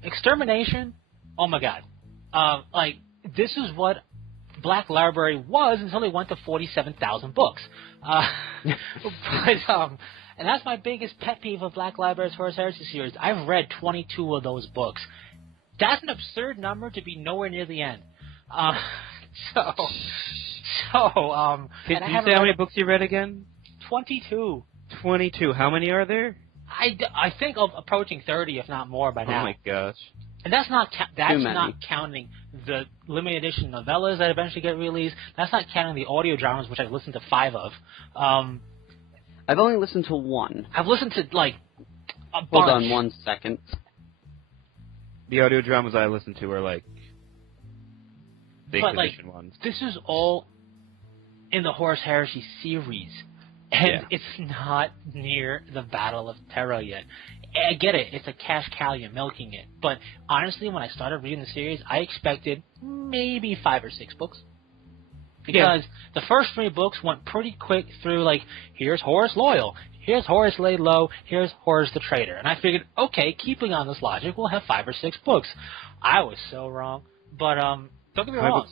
Extermination, oh my god. This is what Black Library was until they went to 47,000 books. And that's my biggest pet peeve of Black Library's Horus Heresy series. I've read 22 of those books. That's an absurd number to be nowhere near the end. Can you say how many books you read again? 22. 22. How many are there? I think of approaching 30, if not more, by now. Oh my gosh. And that's not counting the limited edition novellas that eventually get released. That's not counting the audio dramas, which I've listened to 5 of. I've only listened to 1. I've listened to, a bunch. Hold on 1 second. The audio dramas I listen to are, the Inquisition ones. This is all in the Horus Heresy series. And it's not near the Battle of Terra yet. I get it. It's a cash cow. You're milking it. But honestly, when I started reading the series, I expected maybe 5 or 6 books. Because the first 3 books went pretty quick through, here's Horus Loyal, here's Horus Laid Low, here's Horus the Traitor. And I figured, okay, keeping on this logic, we'll have 5 or 6 books. I was so wrong. But, don't get me wrong.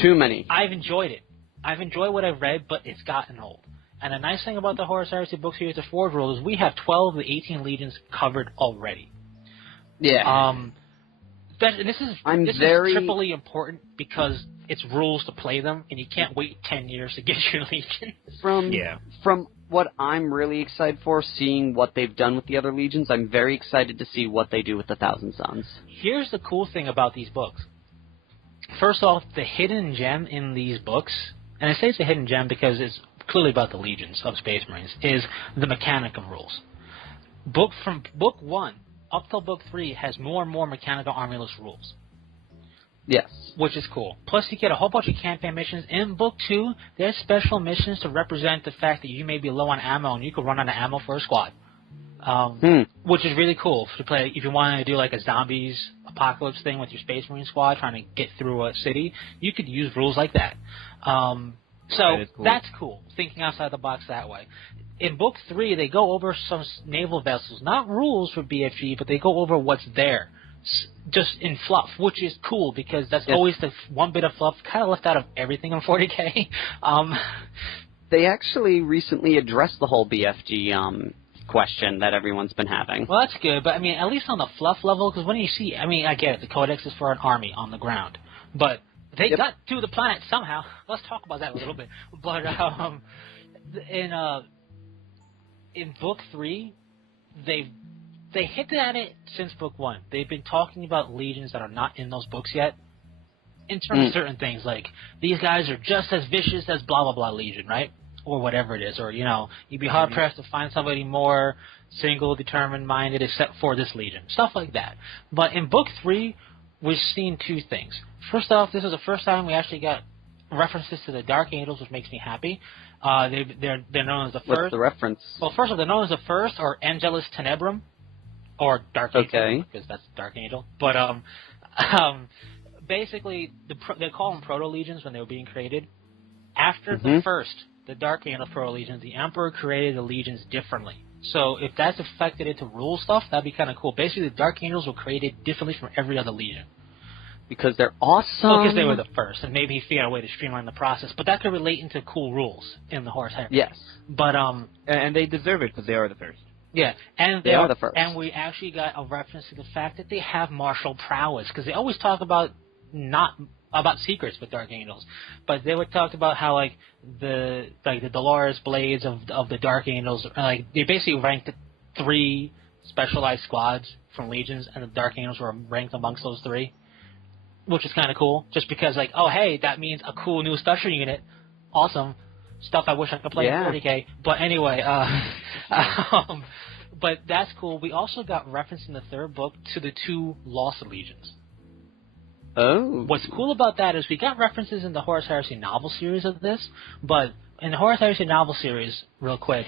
Too many. I've enjoyed it. I've enjoyed what I've read, but it's gotten old. And the nice thing about the Horus Heresy book series of Forge World is we have 12 of the 18 legions covered already. Yeah. This is triply important because it's rules to play them, and you can't wait 10 years to get your legions. From what I'm really excited for, seeing what they've done with the other legions, I'm very excited to see what they do with the Thousand Sons. Here's the cool thing about these books. First off, the hidden gem in these books, and I say it's a hidden gem because it's clearly about the legions of Space Marines, is the Mechanicum rules. From book 1 up till book 3 has more and more mechanical armyless rules. Yes. Which is cool. Plus, you get a whole bunch of campaign missions. In book 2, there's special missions to represent the fact that you may be low on ammo and you could run out of ammo for a squad. Which is really cool to play if you want to do a zombies apocalypse thing with your Space Marine squad trying to get through a city. You could use rules like that. That's cool, thinking outside the box that way. In book 3, they go over some naval vessels, not rules for BFG, but they go over what's there, just in fluff, which is cool because that's always the one bit of fluff kind of left out of everything in 40K. They actually recently addressed the whole BFG question that everyone's been having. Well, that's good, but at least on the fluff level, because when you see, I get it, the Codex is for an army on the ground, but they got to the planet somehow. Let's talk about that a little bit. But in Book 3, they hinted at it since Book 1. They've been talking about legions that are not in those books yet. In terms of certain things, like, these guys are just as vicious as blah, blah, blah legion, right? Or whatever it is. Or, you'd be hard-pressed to find somebody more single, determined-minded, except for this legion. Stuff like that. But in Book 3, we've seen two things. First off, this is the first time we actually got references to the Dark Angels, which makes me happy. They're known as the First. What's the reference? Well, first of all, they're known as the First, or Angelus Tenebrum, or Dark Angel, because that's Dark Angel. But basically, they call them proto-legions when they were being created. After the First, the Dark Angel proto-legions, the Emperor created the legions differently. So if that's affected into rule stuff, that'd be kind of cool. Basically, the Dark Angels were created differently from every other legion. Because they're awesome. Well, because they were the first, and maybe he figured out a way to streamline the process. But that could relate into cool rules in the Horus Heresy. Yes. But and they deserve it because they are the first. Yeah, and they are the first. And we actually got a reference to the fact that they have martial prowess, because they always talk about about secrets with Dark Angels, but they would talk about how the Dolores blades of the Dark Angels, they basically ranked 3 specialized squads from legions, and the Dark Angels were ranked amongst those 3, which is kind of cool. Just because oh hey, that means a cool new special unit, awesome stuff. I wish I could play in 40K, but anyway, but that's cool. We also got reference in the 3rd book to the 2 Lost Legions. Oh. What's cool about that is we got references in the Horus Heresy novel series of this, but in the Horus Heresy novel series, real quick,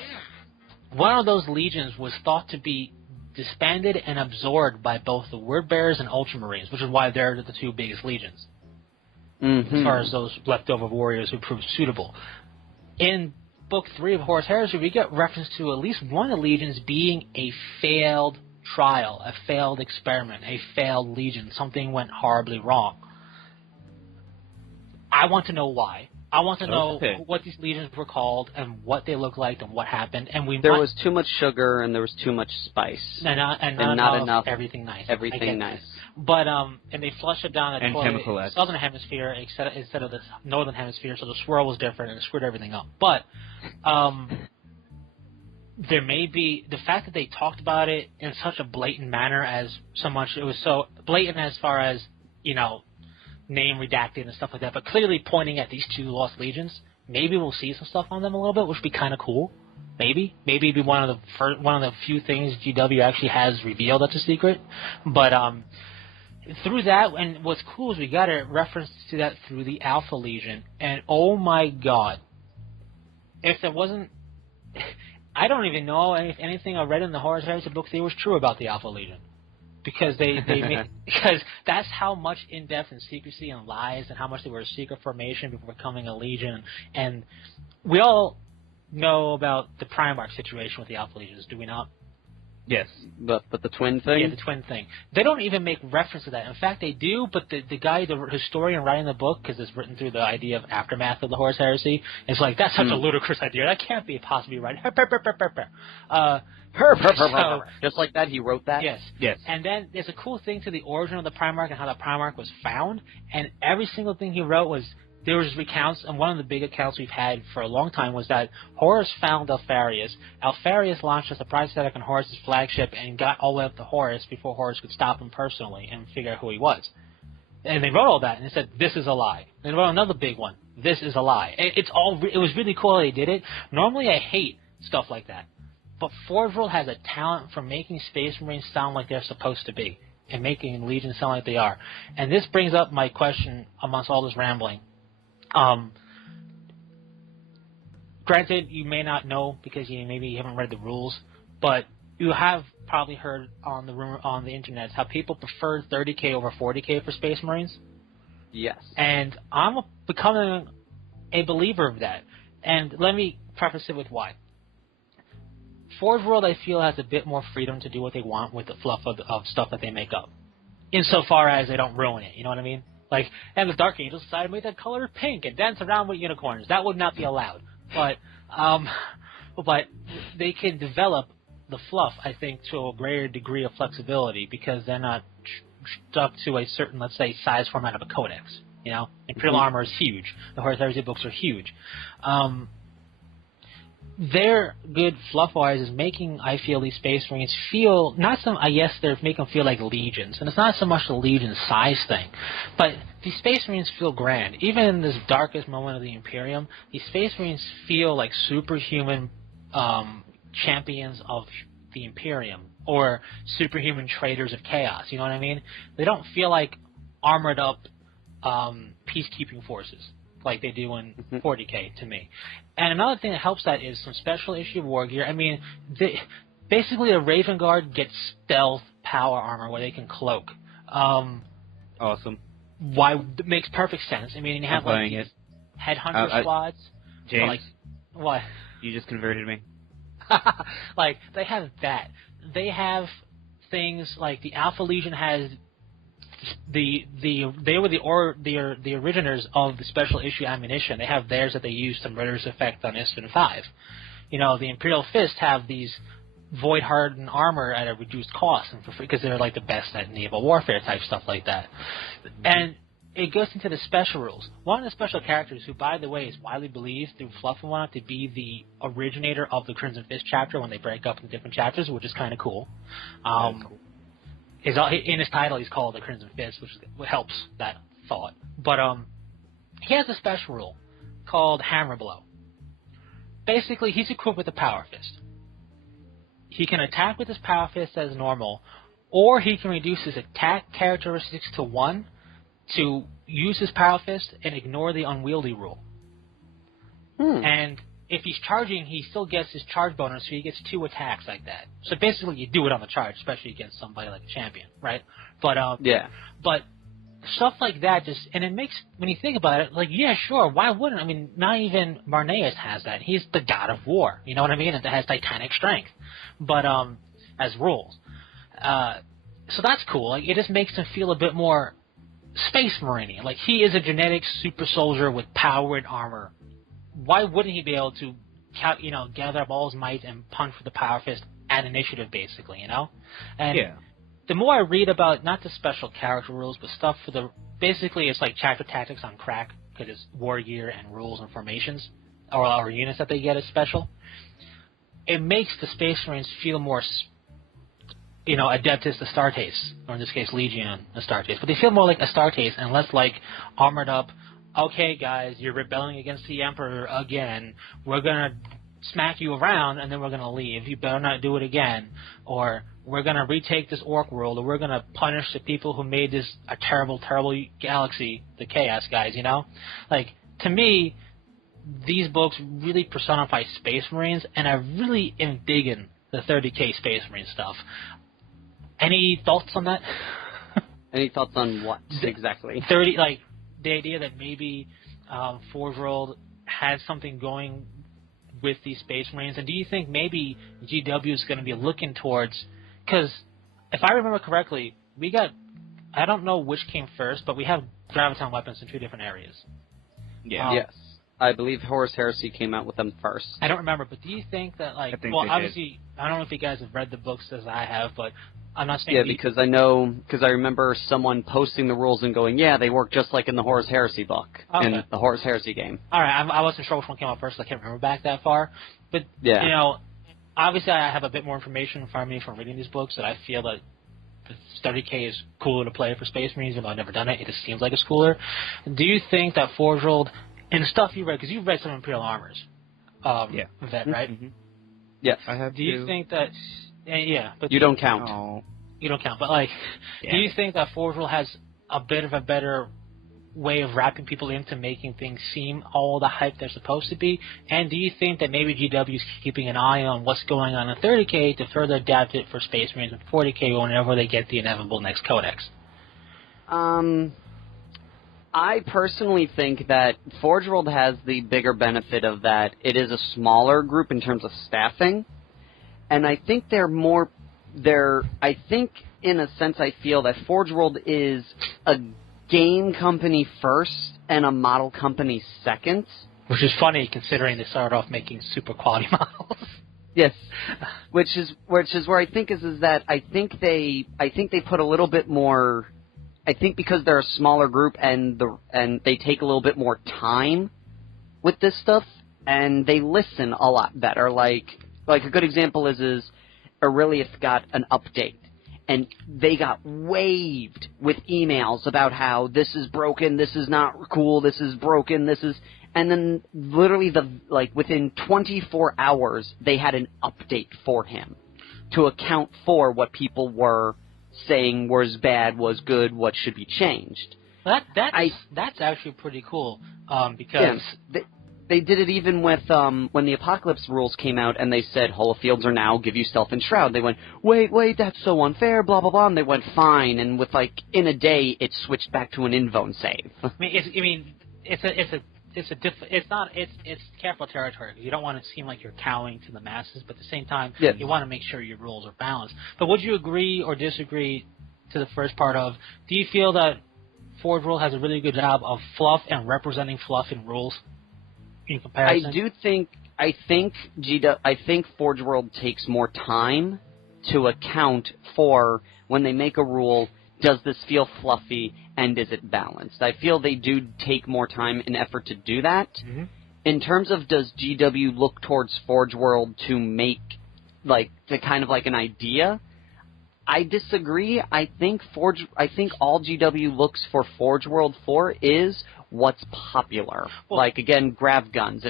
one of those legions was thought to be disbanded and absorbed by both the Word Bearers and Ultramarines, which is why they're the 2 biggest legions, as far as those leftover warriors who proved suitable. In Book 3 of Horus Heresy, we get reference to at least one of the legions being a failed trial, a failed experiment, a failed legion. Something went horribly wrong. I want to know why. I want to know what these legions were called and what they look like and what happened. And there was too much sugar and there was too much spice and not enough everything nice. Everything nice. But and they flushed it down the toilet in the southern hemisphere instead of the northern hemisphere, so the swirl was different and it screwed everything up. But there may be the fact that they talked about it in such a blatant manner, it was so blatant as far as name redacted and stuff like that, but clearly pointing at these 2 Lost Legions. Maybe we'll see some stuff on them a little bit, which would be kind of cool. Maybe it'd be one of the few things GW actually has revealed that's a secret. But through that, and what's cool is we got a reference to that through the Alpha Legion, and oh my god, if there wasn't, I don't even know if anything I read in the Horus Heresy books was true about the Alpha Legion. Because because that's how much in-depth and secrecy and lies and how much they were a secret formation before becoming a legion. And we all know about the Primarch situation with the Alpha Legions, do we not? Yes. But the twin thing? Yeah, the twin thing. They don't even make reference to that. In fact, they do, but the guy, the historian writing the book, because it's written through the idea of aftermath of the Horus Heresy, is that's such a ludicrous idea. That can't be possibly right. Just like that, he wrote that? Yes. And then there's a cool thing to the origin of the Primarch and how the Primarch was found, and every single thing he wrote was, there was recounts, and one of the big accounts we've had for a long time was that Horus found Alfarius. Alfarius launched a surprise attack on Horus's flagship and got all the way up to Horus before Horus could stop him personally and figure out who he was. And they wrote all that, and they said, this is a lie. And they wrote another big one, this is a lie. It was really cool they did it. Normally I hate stuff like that. But Forge World has a talent for making Space Marines sound like they're supposed to be, and making Legions sound like they are. And this brings up my question amongst all this rambling. Granted, you may not know because maybe you haven't read the rules, but you have probably heard on the internet how people prefer 30K over 40K for Space Marines. Yes. And I'm becoming a believer of that. And let me preface it with why. Forge World, I feel, has a bit more freedom to do what they want with the fluff of stuff that they make up, insofar as they don't ruin it. You know what I mean? And the Dark Angels decided to make that color pink and dance around with unicorns. That would not be allowed. But they can develop the fluff, I think, to a greater degree of flexibility because they're not stuck to a certain, let's say, size format of a codex. Imperial armor is huge. The Horus Heresy books are huge. They're good fluff-wise is making, I feel, these Space Marines feel, not some, I guess they're making them feel like legions. And it's not so much the legion size thing, but these Space Marines feel grand. Even in this darkest moment of the Imperium, these Space Marines feel like superhuman champions of the Imperium, or superhuman traders of chaos, you know what I mean? They don't feel like armored up peacekeeping forces like they do in 40K to me. And another thing that helps that is some special issue war gear. I mean, basically a Raven Guard gets stealth power armor where they can cloak. Awesome. Why? It makes perfect sense. I mean, you have like these headhunter squads. James, like, what? You just converted me. Like, they have that. They have things like the Alpha Legion has they were the originators of the special issue ammunition. They have theirs that they use to murderous effect on Isstvan 5. You know, the Imperial Fist have these void hardened armor at a reduced cost and for free because they're like the best at naval warfare type stuff like that. And it goes into the special rules. One of the special characters, who by the way is widely believed through Fluff and whatnot to be the originator of the Crimson Fist chapter when they break up into different chapters, which is kind of cool. Cool. In his title, he's called the Crimson Fist, which helps that thought. But he has a special rule called Hammer Blow. Basically, he's equipped with a Power Fist. He can attack with his Power Fist as normal, or he can reduce his attack characteristics to 1 to use his Power Fist and ignore the Unwieldy rule. And if he's charging, he still gets his charge bonus, so he gets 2 attacks like that. So basically, you do it on the charge, especially against somebody like a champion, right? But but stuff like that just, and it makes, when you think about it, like, yeah, sure, why wouldn't? I mean, not even Marneus has that. He's the god of war, you know what I mean? And that has titanic strength, but as rules. So that's cool. Like, it just makes him feel a bit more Space Marine. Like, he is a genetic super soldier with power and armor. Why wouldn't he be able to, gather up all his might and punch with the Power Fist at initiative, basically, you know? And the more I read about, not the special character rules, but stuff for the, basically it's like chapter tactics on crack, because it's war gear and rules and formations, or units that they get as special. It makes the Space Marines feel more, Adeptus Astartes, or in this case Legion Astartes, but they feel more like Astartes and less like armored up. Okay, guys, you're rebelling against the Emperor again. We're going to smack you around, and then we're going to leave. You better not do it again. Or we're going to retake this Ork world, or we're going to punish the people who made this a terrible, terrible galaxy, the Chaos guys, you know? Like, to me, these books really personify Space Marines, and I really am digging the 30K Space Marine stuff. Any thoughts on that? Any thoughts on what exactly? The idea that maybe Forge World has something going with these Space Marines, and do you think maybe GW is going to be looking towards, because if I remember correctly, we got, I don't know which came first, but we have Graviton weapons in 2 different areas. Yeah. Yes. I believe Horus Heresy came out with them first. I don't remember, but do you think that, like, well, obviously, I don't know if you guys have read the books as I have, but I'm not saying... Yeah, because I remember someone posting the rules and going, yeah, they work just like in the Horus Heresy book, in the Horus Heresy game. All right, I wasn't sure which one came out first, I can't remember back that far, but, obviously I have a bit more information in front of me from reading these books that I feel that the 30K is cooler to play for Space Marines, even though I've never done it, it just seems like it's cooler. Do you think that Forge World, and the stuff you read, because you've read some Imperial Armors, Vet, right? Mm-hmm. Yes. I have. Do you think that... but you don't count. No. You don't count, but do you think that Forge World has a bit of a better way of wrapping people into making things seem all the hype they're supposed to be? And do you think that maybe GW is keeping an eye on what's going on in 30K to further adapt it for Space Marines and 40K whenever they get the inevitable next codex? I personally think that Forge World has the bigger benefit of that it is a smaller group in terms of staffing, and I think I think, in a sense, I feel that Forge World is a game company first and a model company second. Which is funny, considering they started off making super quality models. Yes, which is where I think is that I think they put a little bit more. I think because they're a smaller group and they take a little bit more time with this stuff, and they listen a lot better. Like a good example is Aurelius got an update, and they got waved with emails about how this is broken, this is not cool, this is broken, this is... And then literally within 24 hours, they had an update for him to account for what people were saying was bad, was good, what should be changed. That's actually pretty cool, because... Yeah, they did it even with, when the Apocalypse rules came out and they said, Holofields are now, give you Stealth and Shroud. They went, wait, that's so unfair, blah, blah, blah, and they went, fine, and with, in a day, it switched back to an invone save. It's careful territory. You don't want to seem like you're cowing to the masses, but at the same time, yes. You want to make sure your rules are balanced. But would you agree or disagree to the first part of, do you feel that Forge World has a really good job of fluff and representing fluff in rules in comparison? I think Forge World takes more time to account for when they make a rule, does this feel fluffy and is it balanced? I feel they do take more time and effort to do that. Mm-hmm. In terms of does GW look towards Forge World to make, to kind of like an idea, I disagree. I think all GW looks for Forge World for is what's popular. Well, again, grav guns.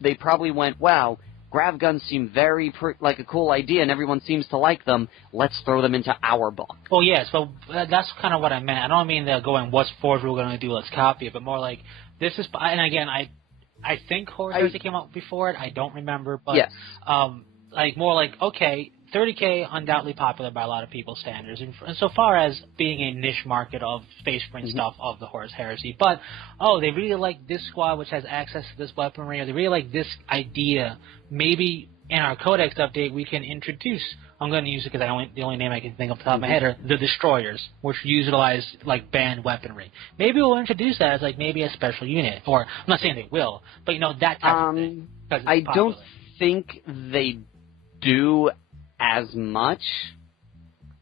They probably went, wow, grav guns seem very like a cool idea and everyone seems to like them. Let's throw them into our book. Well, yes, but that's kind of what I meant. I don't mean they're going, what's Forge World going to do? Let's copy it. But more like, this is, and again, I think Horus Heresy came out before it. I don't remember, but yes. More like, okay, 30K undoubtedly popular by a lot of people's standards, and so far as being a niche market of Space Marine stuff of the Horus Heresy. But they really like this squad, which has access to this weaponry, or they really like this idea. Maybe in our Codex update we can introduce. I'm going to use it because the only name I can think of off the top of my head are the Destroyers, which utilize banned weaponry. Maybe we'll introduce that as maybe a special unit, or I'm not saying they will, but that type of thing. I don't think they do as much.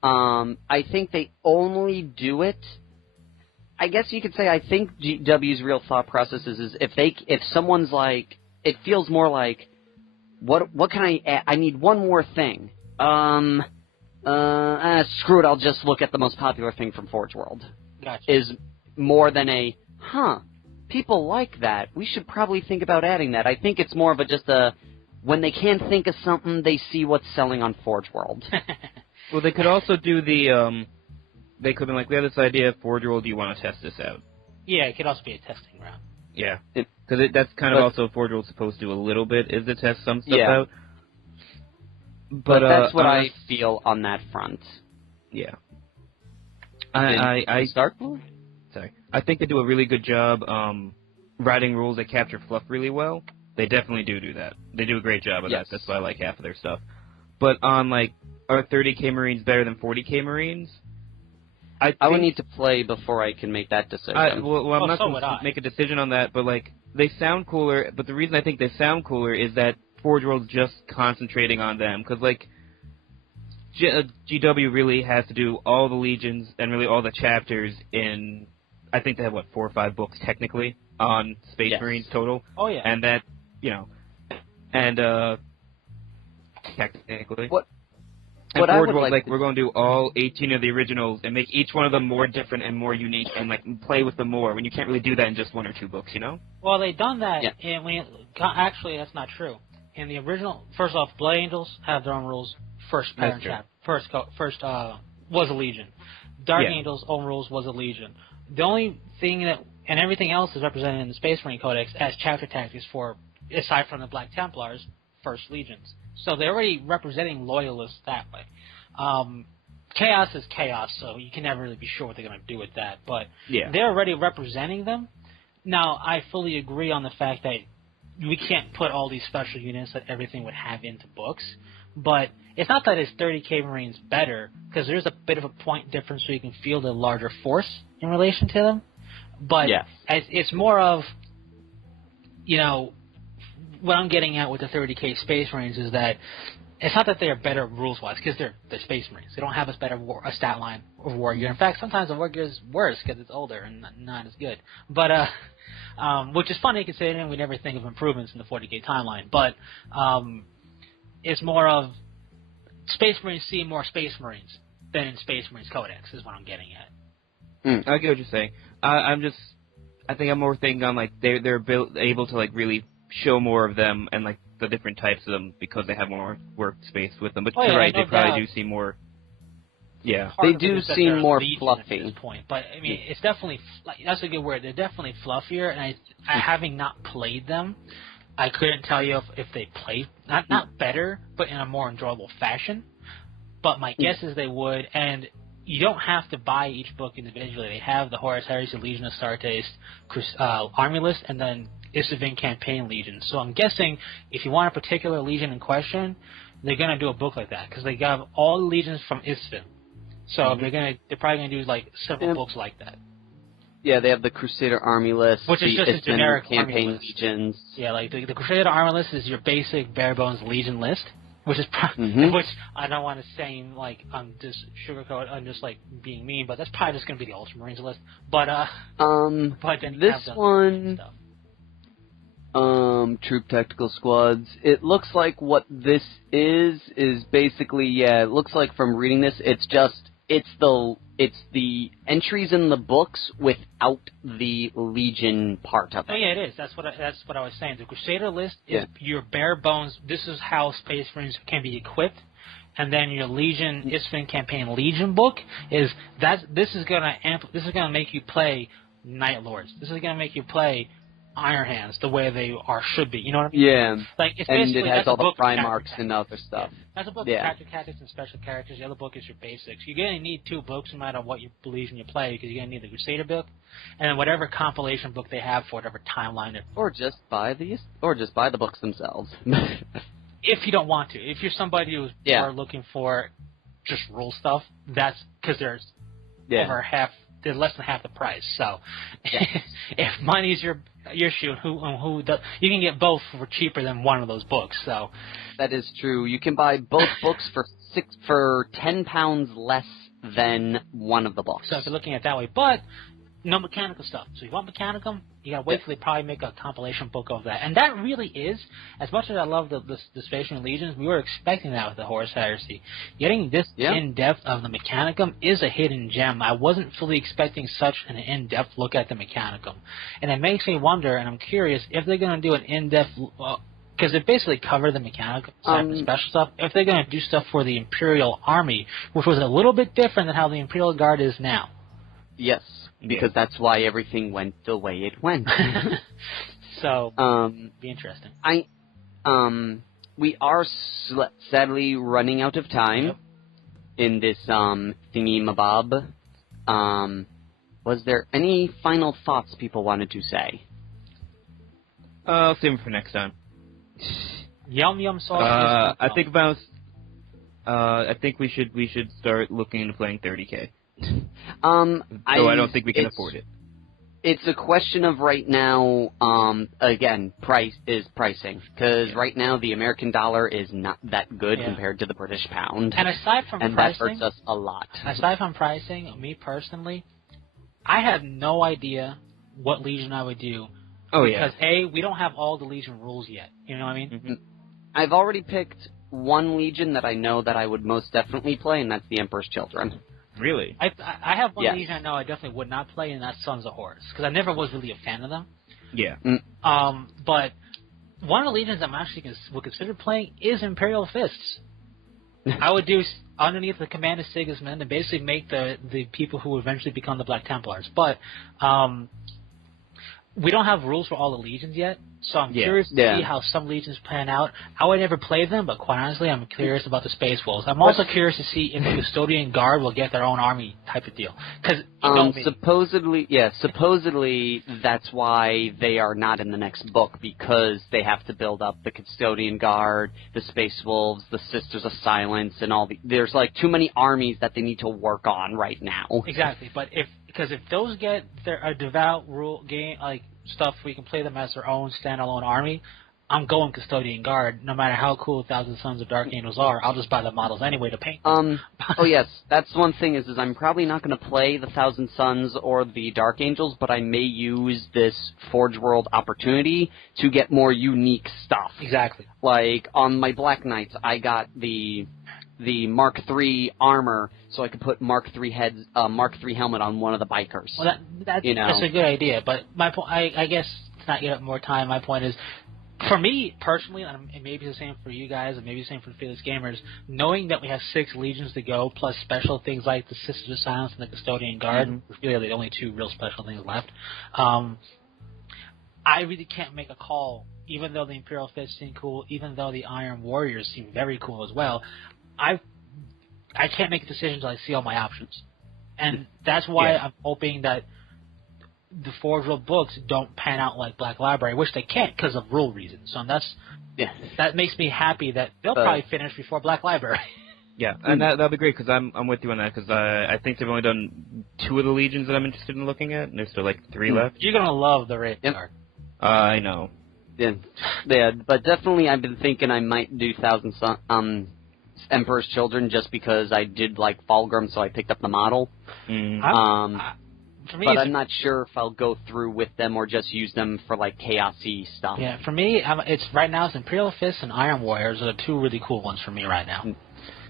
I think they only do it. I guess you could say I think GW's real thought process is if someone's it feels more like what can I add? I need one more thing. Screw it, I'll just look at the most popular thing from Forge World. Gotcha. Is more than people like that. We should probably think about adding that. I think it's more of when they can't think of something, they see what's selling on Forge World. Well, they could also do they could be we have this idea of Forge World, do you want to test this out? Yeah, it could also be a testing ground. Yeah, because that's kind of also what Forge World's supposed to do a little bit, is to test some stuff out. But that's what I feel on that front. Yeah. Sorry. I think they do a really good job writing rules that capture fluff really well. They definitely do that. They do a great job of that. That's why I like half of their stuff. But on, are 30K Marines better than 40K Marines? I would need to play before I can make that decision. I'm not going to make a decision on that, but, they sound cooler. But the reason I think they sound cooler is that Forge World's just concentrating on them. Because, GW really has to do all the legions and really all the chapters in, I think they have, 4 or 5 books, technically, on Space Marines total. Oh, yeah. And that, technically. And Forge World, we're going to do all 18 of the originals and make each one of them more different and more unique and, play with them more when you can't really do that in just 1 or 2 books, Well, they've done that. Yeah. Actually, that's not true. In the original, first off, Blood Angels have their own rules. First was a Legion. Dark Angels' own rules was a Legion. The only thing and everything else is represented in the Space Marine Codex as chapter tactics for, aside from the Black Templars, First Legions. So they're already representing loyalists that way. Chaos is chaos, so you can never really be sure what they're going to do with that. But they're already representing them. Now, I fully agree on the fact that we can't put all these special units that everything would have into books. But it's not that it's 30K Marines better, because there's a bit of a point difference so you can feel the larger force in relation to them. But it's more of, what I'm getting at with the 30K Space Marines is that it's not that they are better rules-wise, because they're Space Marines. They don't have as better a stat line of War Gear. In fact, sometimes the War Gear is worse because it's older and not as good. But which is funny considering we never think of improvements in the 40K timeline. But it's more of Space Marines see more Space Marines than in Space Marines Codex is what I'm getting at. I get what you're saying. I think I'm more thinking on like they're able to like really show more of them and like the different types of them because they have more workspace with them. But you're right, they probably do seem more. Yeah, they do seem more fluffy. At this point, but I mean, it's definitely that's a good word. They're definitely fluffier, and I having not played them, I couldn't tell you if they play not better, but in a more enjoyable fashion. But my guess is they would, and you don't have to buy each book individually. They have the Horus Heresy, Legion of Astartes, Army List, and then Isstvan Campaign Legion. So I'm guessing if you want a particular Legion in question, they're gonna do a book like that because they got all the legions from Isstvan. So they're probably gonna do like several books like that. Yeah, they have the Crusader Army List, which is just a generic campaign army legions. Yeah, like the Crusader Army List is your basic bare bones Legion list, which is which I don't want to say like I'm just sugarcoat, I'm just like being mean, but that's probably just gonna be the Ultramarines list. But but then this one. Stuff. Troop Tactical Squads. It looks like what this is basically, it looks like from reading this, it's the entries in the books without the Legion part of it. Oh yeah, it is. That's what I was saying. The Crusader list is your bare bones. This is how Space Marines can be equipped. And then your Legion Isstvan Campaign Legion book is this is gonna make you play Night Lords. This is gonna make you play Iron Hands the way they should be. You know what I mean? Yeah. Like it's and it has all the Primarchs and other stuff. Yeah. That's a book of tactics and special characters. The other book is your basics. You're going to need 2 books no matter what Legion you play because you're going to need the Crusader book and then whatever compilation book they have for whatever timeline. Or just buy the books themselves. If you don't want to. If you're somebody who's more looking for just rule stuff, that's because there's over half. They're less than half the price. So, if money's your issue, you can get both for cheaper than one of those books. So, that is true. You can buy both books for £10 less than one of the books. So if you're looking at it that way, but no mechanical stuff. So if you want mechanical, you gotta wait till they probably make a compilation book of that. And that really is, as much as I love the Space Marine Legions, we were expecting that with the Horus Heresy. Getting this in-depth of the Mechanicum is a hidden gem. I wasn't fully expecting such an in-depth look at the Mechanicum. And it makes me wonder, and I'm curious, if they're gonna do an in-depth, because they basically cover the Mechanicum side and special stuff, if they're gonna do stuff for the Imperial Army, which was a little bit different than how the Imperial Guard is now. Yes. Because that's why everything went the way it went. So, be interesting. We are sadly running out of time in this thingy-mabob. Was there any final thoughts people wanted to say? I'll save them for next time. Yum sauce. I think we should start looking into playing 30K. I don't think we can afford it. It's a question of right now, again, pricing. Because right now the American dollar is not that good compared to the British pound. And aside from pricing, that hurts us a lot. Aside from pricing, me personally, I have no idea what Legion I would do. Oh, because we don't have all the Legion rules yet. You know what I mean? Mm-hmm. I've already picked one Legion that I know that I would most definitely play, and that's the Emperor's Children. Really? I have one Legion I know I definitely would not play, and that's Sons of Horus, because I never was really a fan of them. Yeah. But one of the Legions I'm actually would consider playing is Imperial Fists. I would do underneath the command of Sigismund and basically make the people who eventually become the Black Templars. But we don't have rules for all the Legions yet, so I'm curious to see how some Legions pan out. I would never play them, but quite honestly, I'm curious about the Space Wolves. I'm also curious to see if the Custodian Guard will get their own army type of deal. Because supposedly that's why they are not in the next book, because they have to build up the Custodian Guard, the Space Wolves, the Sisters of Silence, and there's like too many armies that they need to work on right now. Exactly, but if those get a devout rule game like stuff where you can play them as their own standalone army, I'm going Custodian Guard. No matter how cool 1,000 Sons of Dark Angels are, I'll just buy the models anyway to paint. Oh yes, that's one thing is I'm probably not going to play the 1,000 Sons or the Dark Angels, but I may use this Forge World opportunity to get more unique stuff. Exactly. Like on my Black Knights, I got the Mark III armor, so I could put Mark III helmet on one of the bikers. Well, that's a good idea. But my point, I guess, to not get up more time, my point is, for me personally, and maybe the same for you guys, and maybe the same for the Fearless Gamers, knowing that we have 6 legions to go, plus special things like the Sisters of Silence and the Custodian Guard, which really are the only 2 real special things left. I really can't make a call, even though the Imperial Fist seem cool, even though the Iron Warriors seem very cool as well. I can't make a decision until I see all my options. And that's why I'm hoping that the Forge World books don't pan out like Black Library, which they can't because of rule reasons. So that makes me happy that they'll probably finish before Black Library. Yeah, and that'll be great because I'm with you on that because I think they've only done 2 of the legions that I'm interested in looking at, and there's still like 3 left. You're gonna love the Wraith Guard. I know. Yeah, but definitely I've been thinking I might do 1,000 Emperor's Children just because I did like Fulgrim, so I picked up the model. For me, but I'm not sure if I'll go through with them or just use them for like chaos-y stuff. Yeah, for me, it's right now it's Imperial Fist and Iron Warriors are the 2 really cool ones for me right now.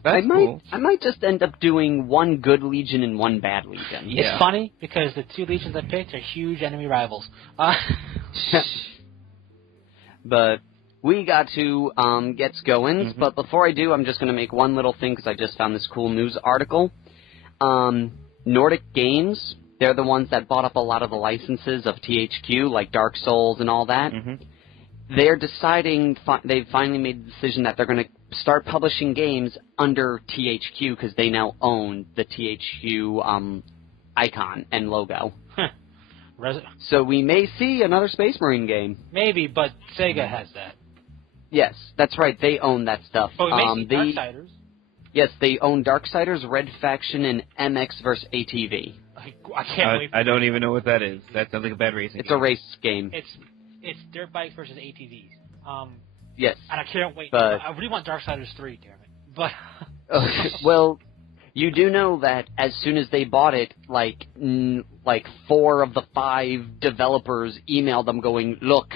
I might just end up doing 1 good legion and 1 bad legion. Yeah. It's funny because the 2 legions I picked are huge enemy rivals. But we got to get going. But before I do, I'm just going to make one little thing because I just found this cool news article. Nordic Games, they're the ones that bought up a lot of the licenses of THQ, like Dark Souls and all that. They're deciding, they've finally made the decision that they're going to start publishing games under THQ because they now own the THQ icon and logo. So we may see another Space Marine game. Maybe, but Sega has that. Yes, that's right. They own that stuff. Oh, we may see Darksiders. Yes, they own Darksiders, Red Faction, and MX vs. ATV. I can't wait. I don't even know what that is. That sounds like a bad racing game. It's a race game. It's dirt bikes versus ATVs. Yes. And I can't wait. But I really want Darksiders 3, damn it. But well, you do know that as soon as they bought it, like 4 of the 5 developers emailed them going, look,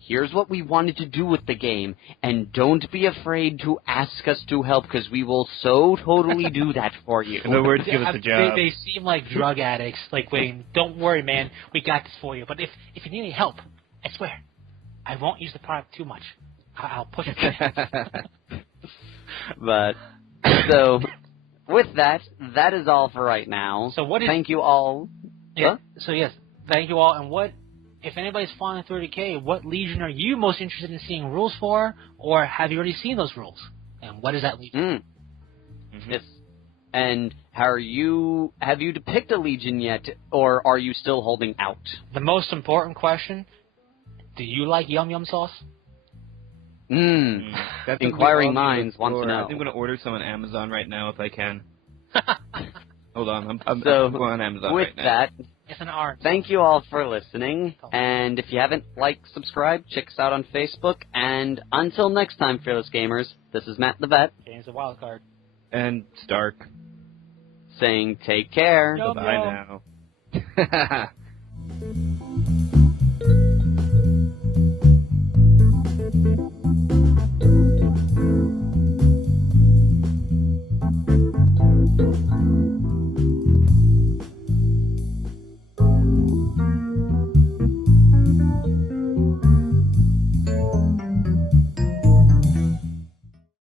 here's what we wanted to do with the game, and don't be afraid to ask us to help, because we will so totally do that for you. In other words, give us a job. They seem like drug addicts, like waiting, don't worry, man, we got this for you. But if you need any help, I swear, I won't use the product too much. I'll push it. But, so, with that, that is all for right now. So thank you all. Yeah, so yes, thank you all, and if anybody's following 30K, what legion are you most interested in seeing rules for, or have you already seen those rules? And what is that legion? Yes. And have you picked a legion yet, or are you still holding out? The most important question, do you like yum yum sauce? Inquiring minds want to know. I think I'm going to order some on Amazon right now if I can. Hold on, I'm going on Amazon right now. With that, it's an art. Thank you all for listening, and if you haven't subscribed, check us out on Facebook, and until next time, Fearless Gamers, this is Matt the Vet. James the Wildcard. And Stark. Saying take care. Bye now.